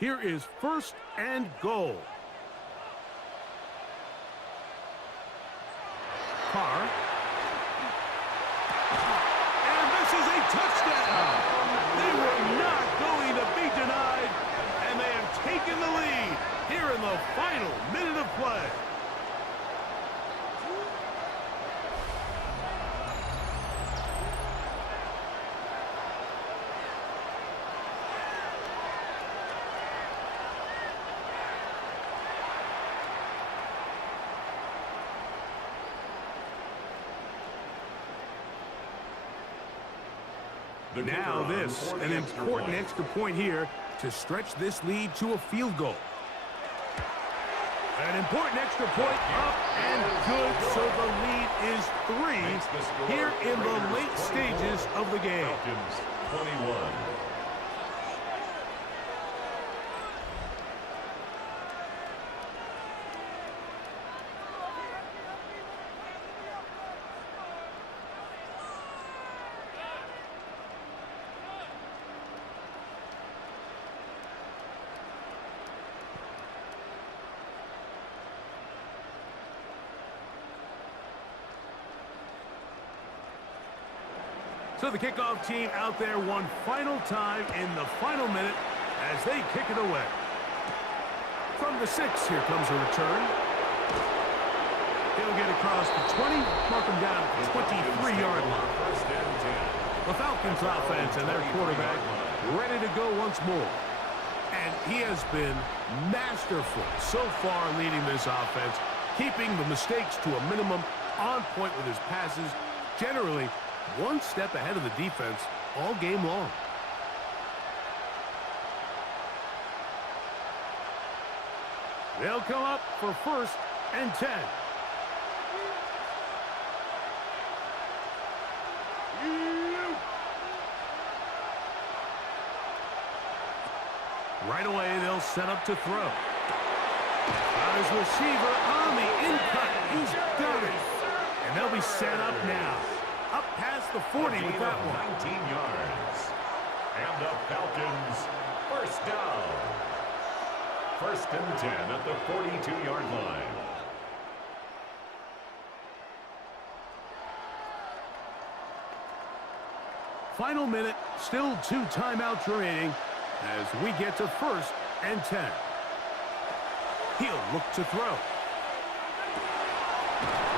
Here is 1st and goal. Carr. And this is a touchdown. They were not going to be denied, and they have taken the lead here in the final minute of play. Now this, an important extra point here to stretch this lead to a field goal. An important extra point up and good, so the lead is 3 here in the late stages of the game. Falcons 21. So the kickoff team out there one final time in the final minute as they kick it away. From the 6, here comes a return. He'll get across the 20, mark him down at the 23-yard line. The Falcons offense and their quarterback ready to go once more. And he has been masterful so far leading this offense, keeping the mistakes to a minimum, on point with his passes, generally one step ahead of the defense all game long. They'll come up for 1st and 10. Right away, they'll set up to throw. Got his receiver on the in-cut. He's got it. And they'll be set up now. Up past the 40 with that one. 19 yards. And the Falcons, 1st down. 1st and 10 at the 42-yard line. Final minute, still 2 timeouts remaining as we get to 1st and 10. He'll look to throw.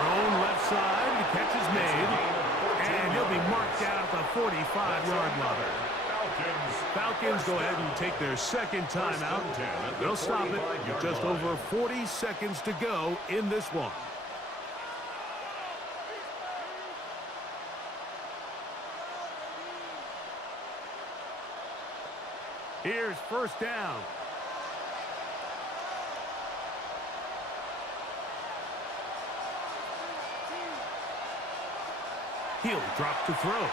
Thrown left side, the catch is made. And he'll be marked down at the 45-yard line. Falcons go ahead and take their 2nd timeout. They'll stop it with just over 40 seconds to go in this one. Here's 1st down. He'll drop to throw.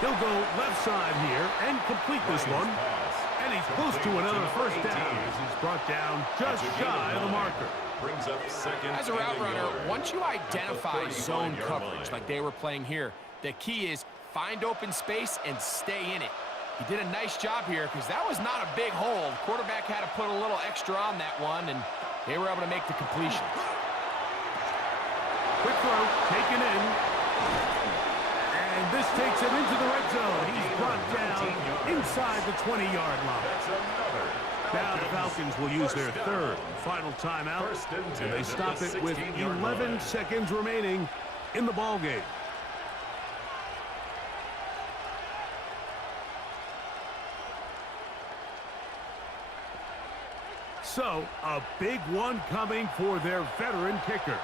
He'll go left side here and complete this one. And he's close to another 1st down as he's brought down just shy of the marker. Brings up 2nd. As a route runner, once you identify zone coverage like they were playing here, the key is find open space and stay in it. He did a nice job here because that was not a big hole. The quarterback had to put a little extra on that one, and they were able to make the completion. Quick throw, taken in. And this takes him into the red zone. He's brought down inside the 20-yard line. Now the Falcons will use their 3rd and final timeout. And they stop it with 11 seconds remaining in the ballgame. So, a big one coming for their veteran kicker.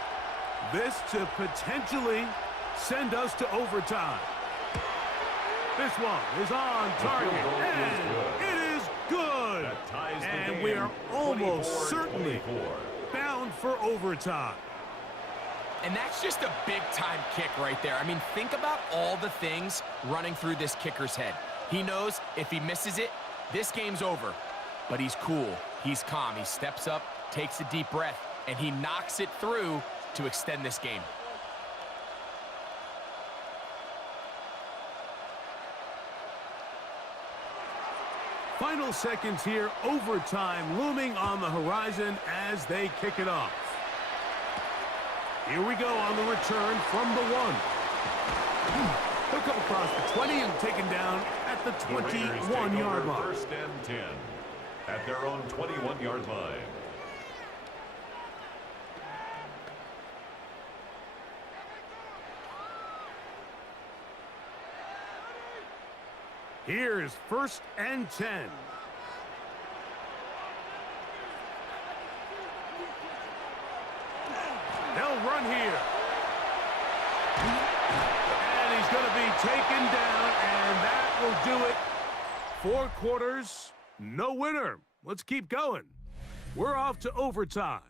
This to potentially send us to overtime. This one is on target, and it is good. And we are almost certainly bound for overtime. And that's just a big-time kick right there. I mean, think about all the things running through this kicker's head. He knows if he misses it, this game's over. But he's cool. He's calm. He steps up, takes a deep breath, and he knocks it through to extend this game. Final seconds here, overtime looming on the horizon as they kick it off. Here we go on the return from the 1. He'll come across the 20 and taken down at the 21-yard line. 1st and 10 at their own 21-yard line. Here's 1st and 10. They'll run here. And he's going to be taken down, and that will do it. 4 quarters, no winner. Let's keep going. We're off to overtime.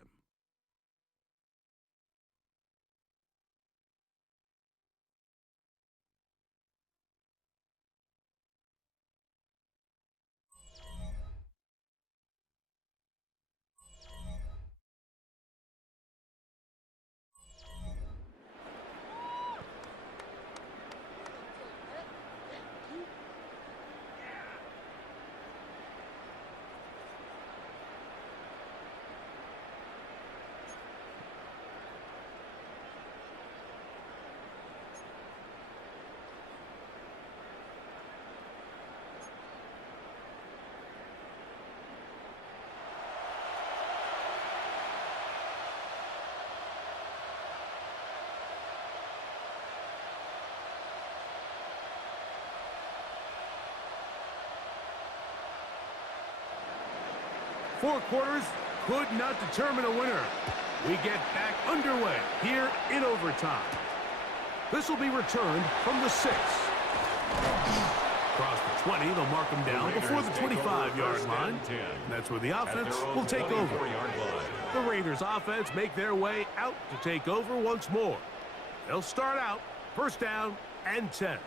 Four quarters could not determine a winner. We get back underway here in overtime. This will be returned from the 6. Across the 20, they'll mark them down before the 25-yard line. That's where the offense will take over. The Raiders offense make their way out to take over once more. They'll start out 1st down and 10.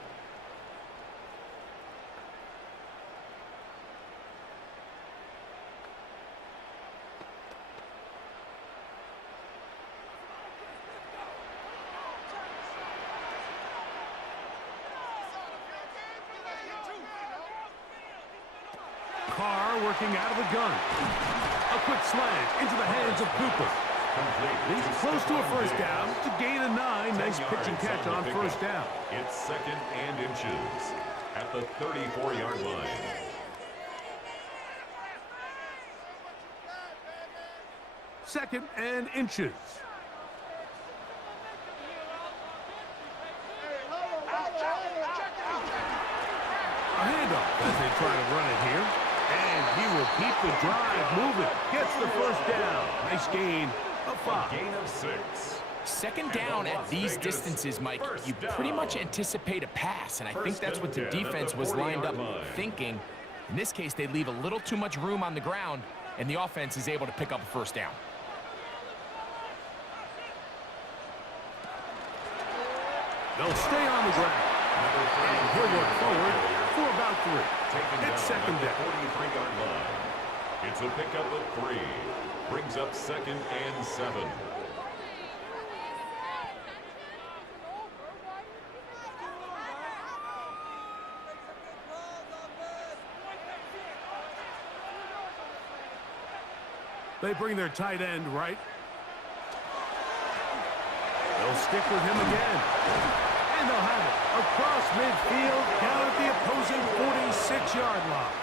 Working out of the gun. A quick slant into the hands of Cooper. He's close to a 1st down to gain a 9. Nice pitch and catch on 1st down. It's 2nd and inches at the 34-yard line. Second and inches. A handoff as they try to run it here. And he will keep the drive moving. Gets the 1st down. Nice gain of 5. A gain of 6. 2nd down at these distances, Mike, you pretty much anticipate a pass, and I think that's what the defense was lined up thinking. In this case, they leave a little too much room on the ground, and the offense is able to pick up a 1st down. They'll stay on the ground. And he'll work forward for about 3. It's 2nd down. 43-yard line. It's a pickup of 3. Brings up 2nd and 7. They bring their tight end right. They'll stick with him again. And they'll have it across midfield down at the opposing 46-yard line.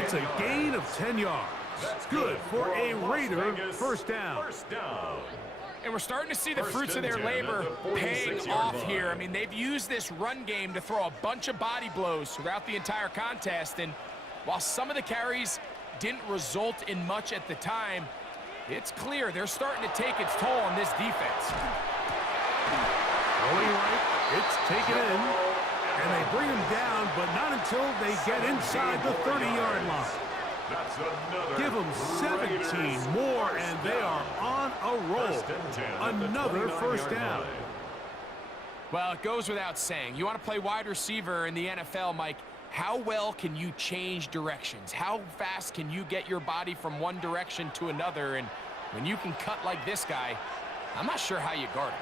It's a gain of 10 yards. That's good for a Raider 1st down. And we're starting to see the fruits of their labor paying off here. I mean, they've used this run game to throw a bunch of body blows throughout the entire contest. And while some of the carries didn't result in much at the time, it's clear they're starting to take its toll on this defense. Going right, it's taken in, and they bring him down, but not until they get inside the 30-yard line. Give them 17 more, and they are on a roll. Another 1st down. Well, it goes without saying. You want to play wide receiver in the NFL, Mike. How well can you change directions? How fast can you get your body from one direction to another? And when you can cut like this guy, I'm not sure how you guard him.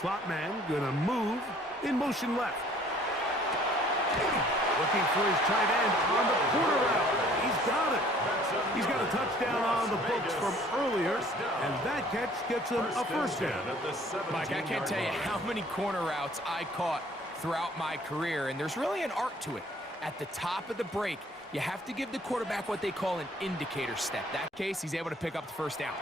Slot man gonna move in motion left. Looking for his tight end on the corner route. He's got it. He's got a touchdown on the books from earlier, and that catch gets him a 1st down. Mike, I can't tell you how many corner routes I caught throughout my career, and there's really an art to it. At the top of the break, You have to give the quarterback what they call an indicator step. In that case, he's able to pick up the first down.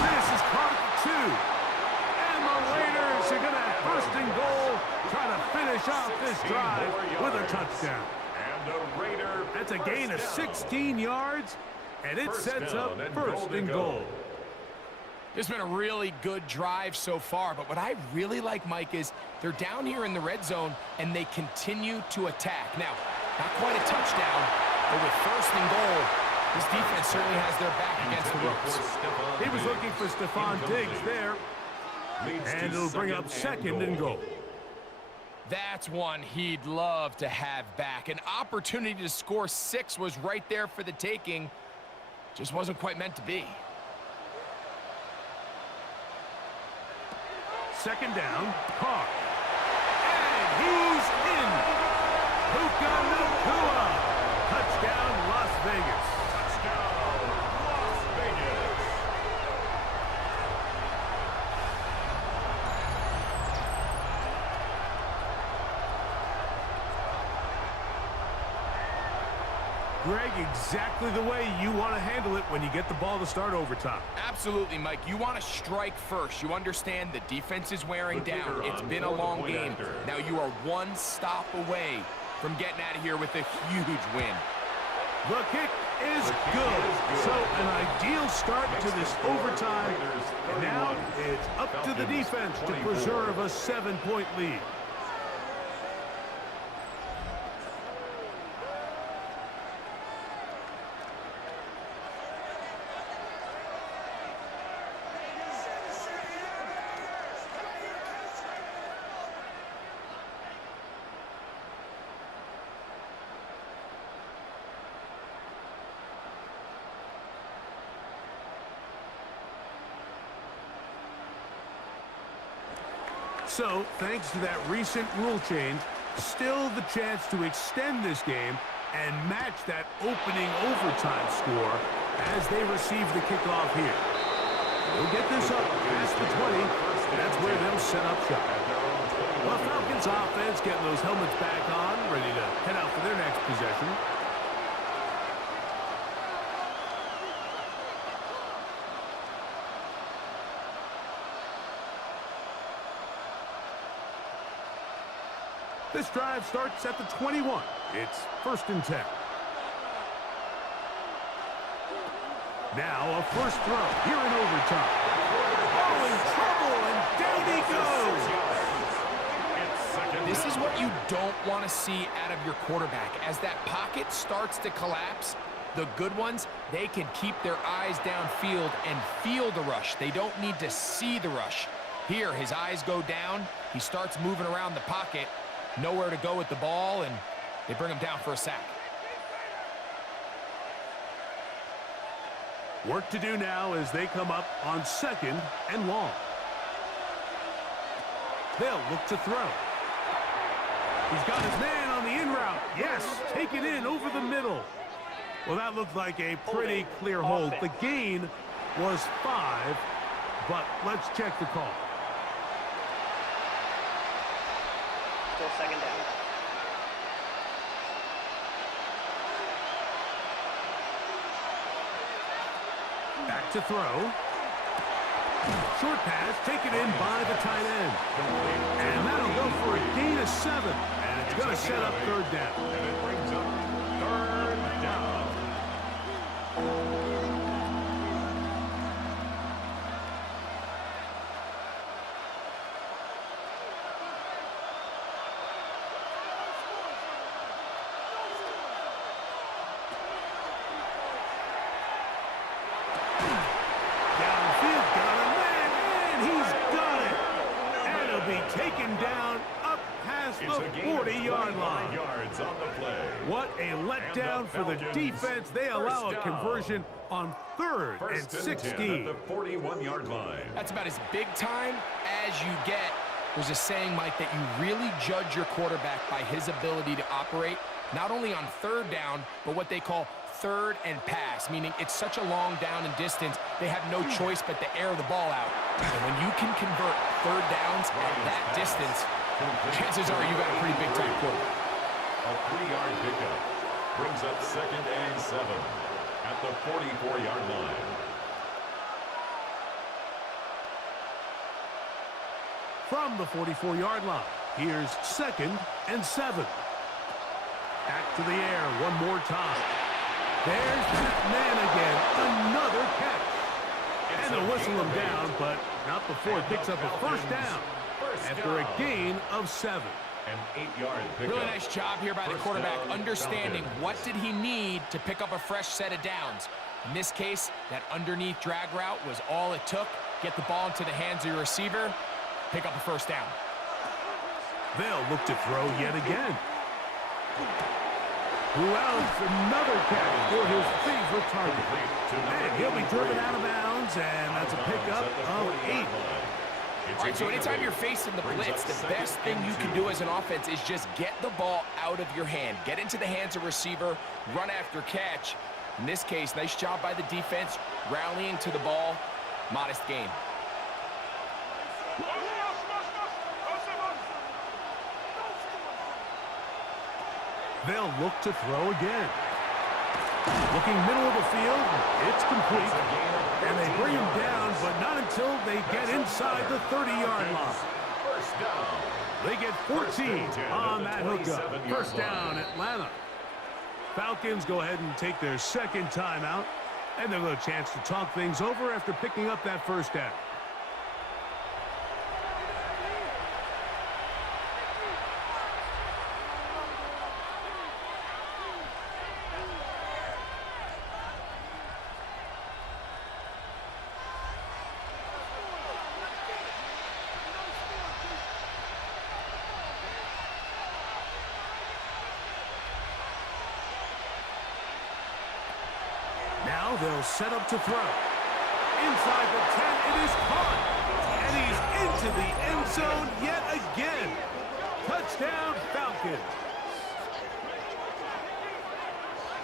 This is caught at the 2. And the Raiders are going to have first and goal, try to finish off this drive with a touchdown. And a Raider. That's a gain of 16 yards, and it sets up first and goal. It's been a really good drive so far, but what I really like, Mike, is they're down here in the red zone, and they continue to attack. Now, not quite a touchdown, but with first and goal, this defense certainly has their back against the ropes. He was looking for Stephon Diggs there, and it'll bring up second and goal. That's one he'd love to have back. An opportunity to score 6 was right there for the taking. Just wasn't quite meant to be. Second down, Carr. And he's in. Puka Nacua. Touchdown, Las Vegas. Touchdown, Las Vegas. Greg, exactly the way you want to handle it when you get the ball to start overtime. Absolutely, Mike. You want to strike first. You understand the defense is wearing down. It's been a long game. Now you are one stop away from getting out of here with a huge win. The kick is good. So an ideal start to this overtime. And now it's up to the defense to preserve a 7-point lead. So, thanks to that recent rule change, still the chance to extend this game and match that opening overtime score as they receive the kickoff here. They'll get this up past the 20, and that's where they'll set up shop. Well, Falcons offense getting those helmets back on, ready to head out for their next possession. This drive starts at the 21. It's first and 10. Now a first throw here in overtime. Oh, in trouble, and down he goes. This is what you don't want to see out of your quarterback. As that pocket starts to collapse, the good ones, they can keep their eyes downfield and feel the rush. They don't need to see the rush. Here, his eyes go down. He starts moving around the pocket. Nowhere to go with the ball, and they bring him down for a sack. Work to do now as they come up on second and long. They'll look to throw. He's got his man on the in route. Yes, take it in over the middle. Well, that looked like a pretty clear hold. The gain was 5, but let's check the call. Still second down. Back to throw. Short pass taken in by the tight end. And that'll go for a gain of 7. And it's going to set up third down. And it brings up third down. Taken down up past the 40-yard line. Yards on the play. What a letdown for the defense. They allow a conversion on third and 16. At the 41-yard line. That's about as big time as you get. There's a saying, Mike, that you really judge your quarterback by his ability to operate, not only on third down, but what they call third and pass, meaning it's such a long down and distance, they have no choice but to air the ball out. And when you can convert third downs at that distance, chances are you got a pretty big-time quarterback. A 3-yard pickup brings up 2nd and 7 at the 44-yard line. From the 44-yard line, here's 2nd and 7. Back to the air one more time. There's that man again. Another catch. And they'll whistle him down, but not before it picks up a first down after a gain of 7. An 8-yard pickup. Really nice job here by the quarterback, understanding what did he need to pick up a fresh set of downs. In this case, that underneath drag route was all it took. Get the ball into the hands of your receiver, pick up a first down. They'll look to throw yet again. Who else? Another catch for his favorite target. And he'll be driven out of bounds, and that's a pickup of 8. All right, so anytime you're facing the blitz, the best thing you can do as an offense is just get the ball out of your hand. Get into the hands of receiver, run after catch. In this case, nice job by the defense, rallying to the ball. Modest gain. They'll look to throw again. Looking middle of the field, it's complete. And they bring him down, but not until they get inside the 30-yard line. First down. They get 14 on that hookup. First down, Atlanta. Falcons go ahead and take their second timeout, and they'll have a chance to talk things over after picking up that first down. Now they'll set up to throw. Inside the 10, it is caught. And he's into the end zone yet again. Touchdown, Falcons.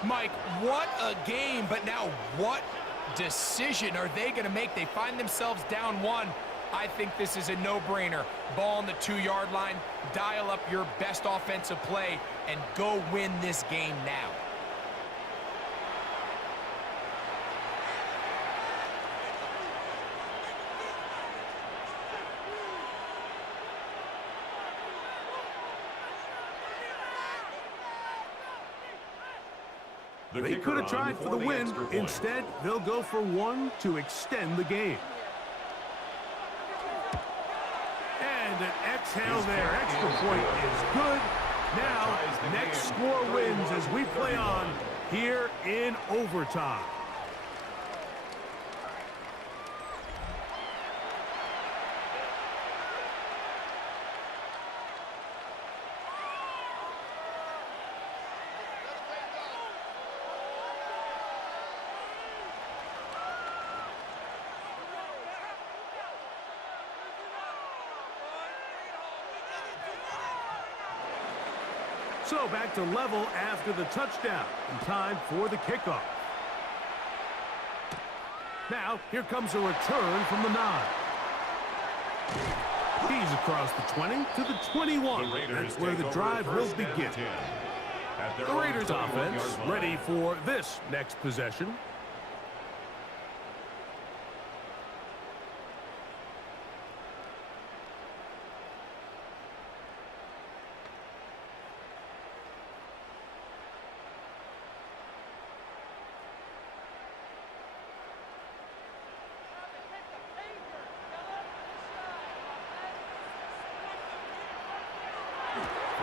Mike, what a game, but now what decision are they going to make? They find themselves down 1. I think this is a no-brainer. Ball on the 2-yard line, dial up your best offensive play, and go win this game now. They could have tried for the win. Instead, they'll go for 1 to extend the game. And an exhale there. Extra point is good. Now, next score wins as we play on here in overtime. So back to level after the touchdown, and time for the kickoff. Now, here comes a return from the 9. He's across the 20 to the 21. That's where the drive will begin. The Raiders offense ready for this next possession.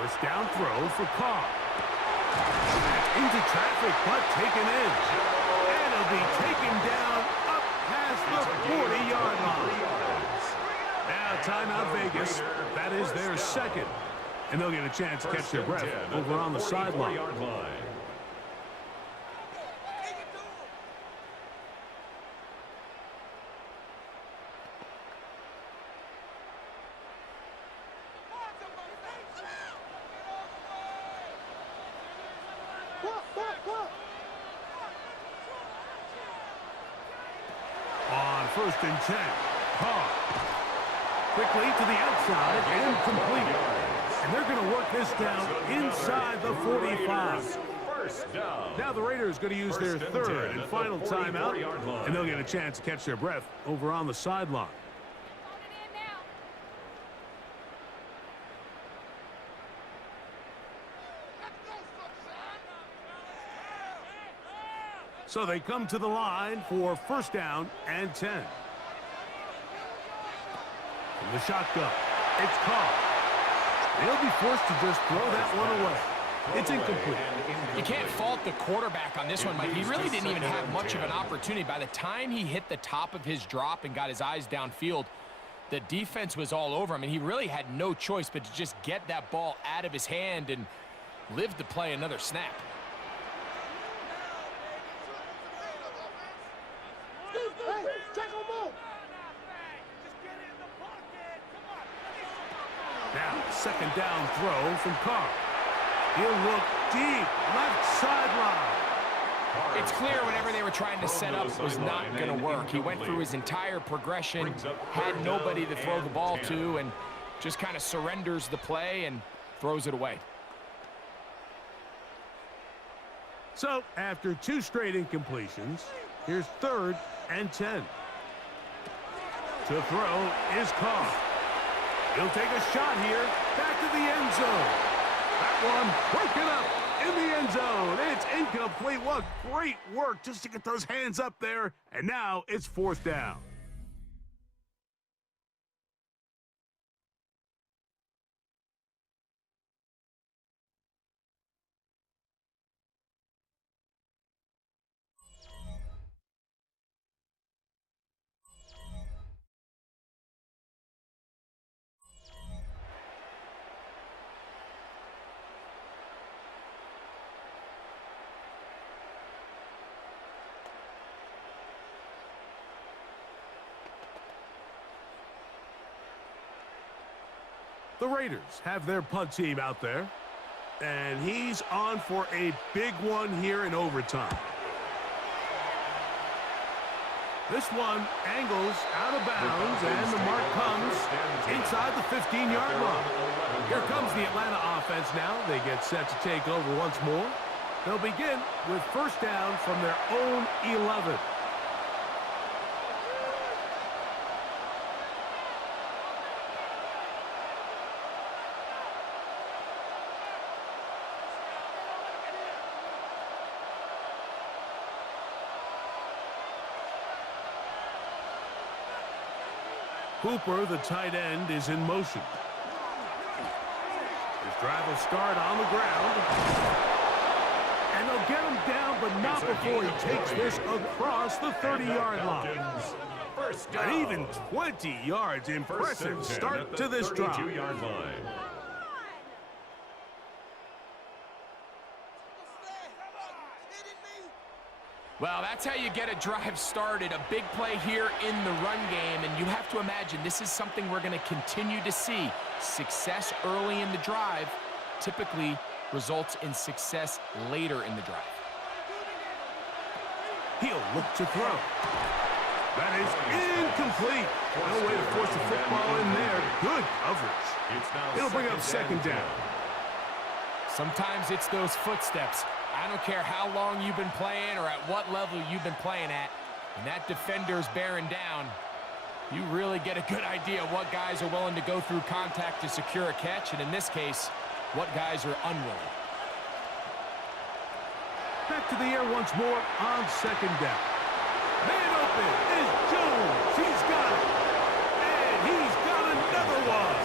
First down throw for Carr. Into traffic, but taken in. And it'll be taken down up past the 40-yard line. Now, timeout Vegas. That is their second. And they'll get a chance to catch their breath over on the sideline. On 1st and 10, Carr. Quickly to the outside and complete. And they're going to work this down inside the 45. First down. Now the Raiders going to use their third and final timeout, and they'll get a chance to catch their breath over on the sideline. So they come to the line for first down and 10. From the shotgun, it's caught. They'll be forced to just throw that one away. It's incomplete. You can't fault the quarterback on this one, Mike. He really didn't even have much of an opportunity. By the time he hit the top of his drop and got his eyes downfield, the defense was all over him, and he really had no choice but to just get that ball out of his hand and live to play another snap. Now, second down throw from Carr. He'll look deep, left sideline. It's clear whatever they were trying to set up was not going to work. He went through his entire progression, had nobody to throw the ball to, and just kind of surrenders the play and throws it away. So, after two straight incompletions, here's third and 10. To throw is Carr. He'll take a shot here, back to the end zone. That one broken up in the end zone. It's incomplete. What great work just to get those hands up there. And now it's fourth down. The Raiders have their punt team out there, and he's on for a big one here in overtime. This one angles out of bounds, and the mark comes inside the 15-yard line. Here comes the Atlanta offense now. They get set to take over once more. They'll begin with first down from their own 11. Cooper, the tight end, is in motion. His drive will start on the ground. And they'll get him down, but not before he takes this across the 30-yard line. An even 20 yards. Impressive start to this drive. Well, that's how you get a drive started. A big play here in the run game, and you have to imagine this is something we're going to continue to see. Success early in the drive typically results in success later in the drive. He'll look to throw. That is incomplete. No way to force the football in there. Good coverage. It'll bring up second down. Sometimes it's those footsteps. I don't care how long you've been playing or at what level you've been playing at. When that defender's bearing down, you really get a good idea of what guys are willing to go through contact to secure a catch, and in this case, what guys are unwilling. Back to the air once more on second down. Man open is Jones. He's got it. And he's got another one.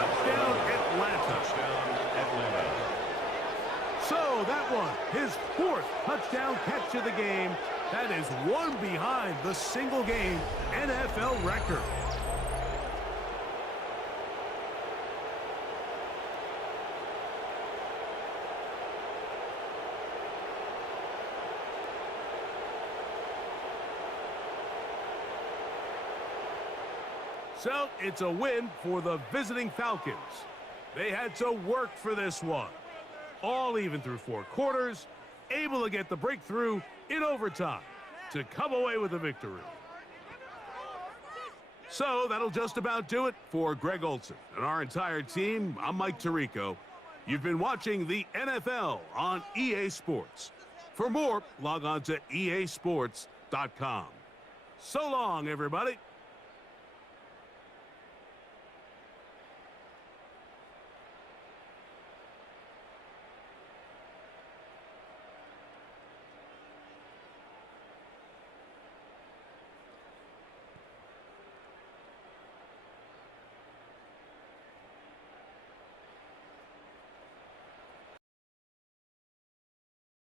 Touchdown, Atlanta. So that one, his fourth touchdown catch of the game. That is one behind the single-game NFL record. So it's a win for the visiting Falcons. They had to work for this one. All even through four quarters, able to get the breakthrough in overtime to come away with a victory. So that'll just about do it for Greg Olson and our entire team. I'm Mike Tirico. You've been watching the NFL on EA Sports. For more, log on to easports.com. So long, everybody.